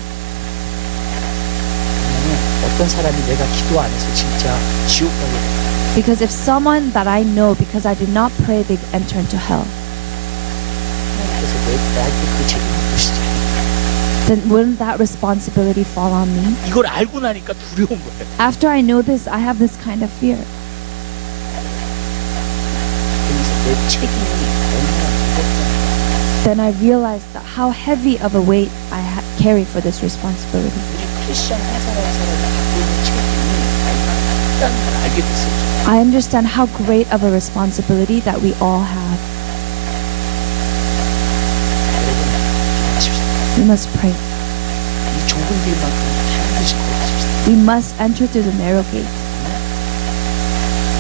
왜냐면 어떤 사람이 내가 기도 안 해서 진짜 지옥 가게 돼요. Because if someone that I know, because I did not pray, they enter into hell, 하나님께서 나한테 그 책임을 주시죠. then wouldn't that responsibility fall on me? 이걸 알고 나니까 두려운 거예요. After I know this, I have this kind of fear. 그래서 내 책임이 얼마나 무겁다. Then I realized that how heavy of a weight I carry for this responsibility. 우리 크리스천 한 사람 한 사람이 갖고 있는 책임이 얼마나 크다는 걸 알게 됐어요. I understand how great of a responsibility that we all have. 여러분 기도하십시오. We must pray. 이 좁은 길만큼 반드시 걸어가십시오. We must enter through the narrow gate.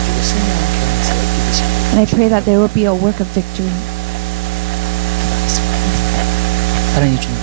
그리고 승리하는 경험에서 얻게 되시길 And I pray that there will be a work of victory. 기도하겠습니다. 사랑해 주님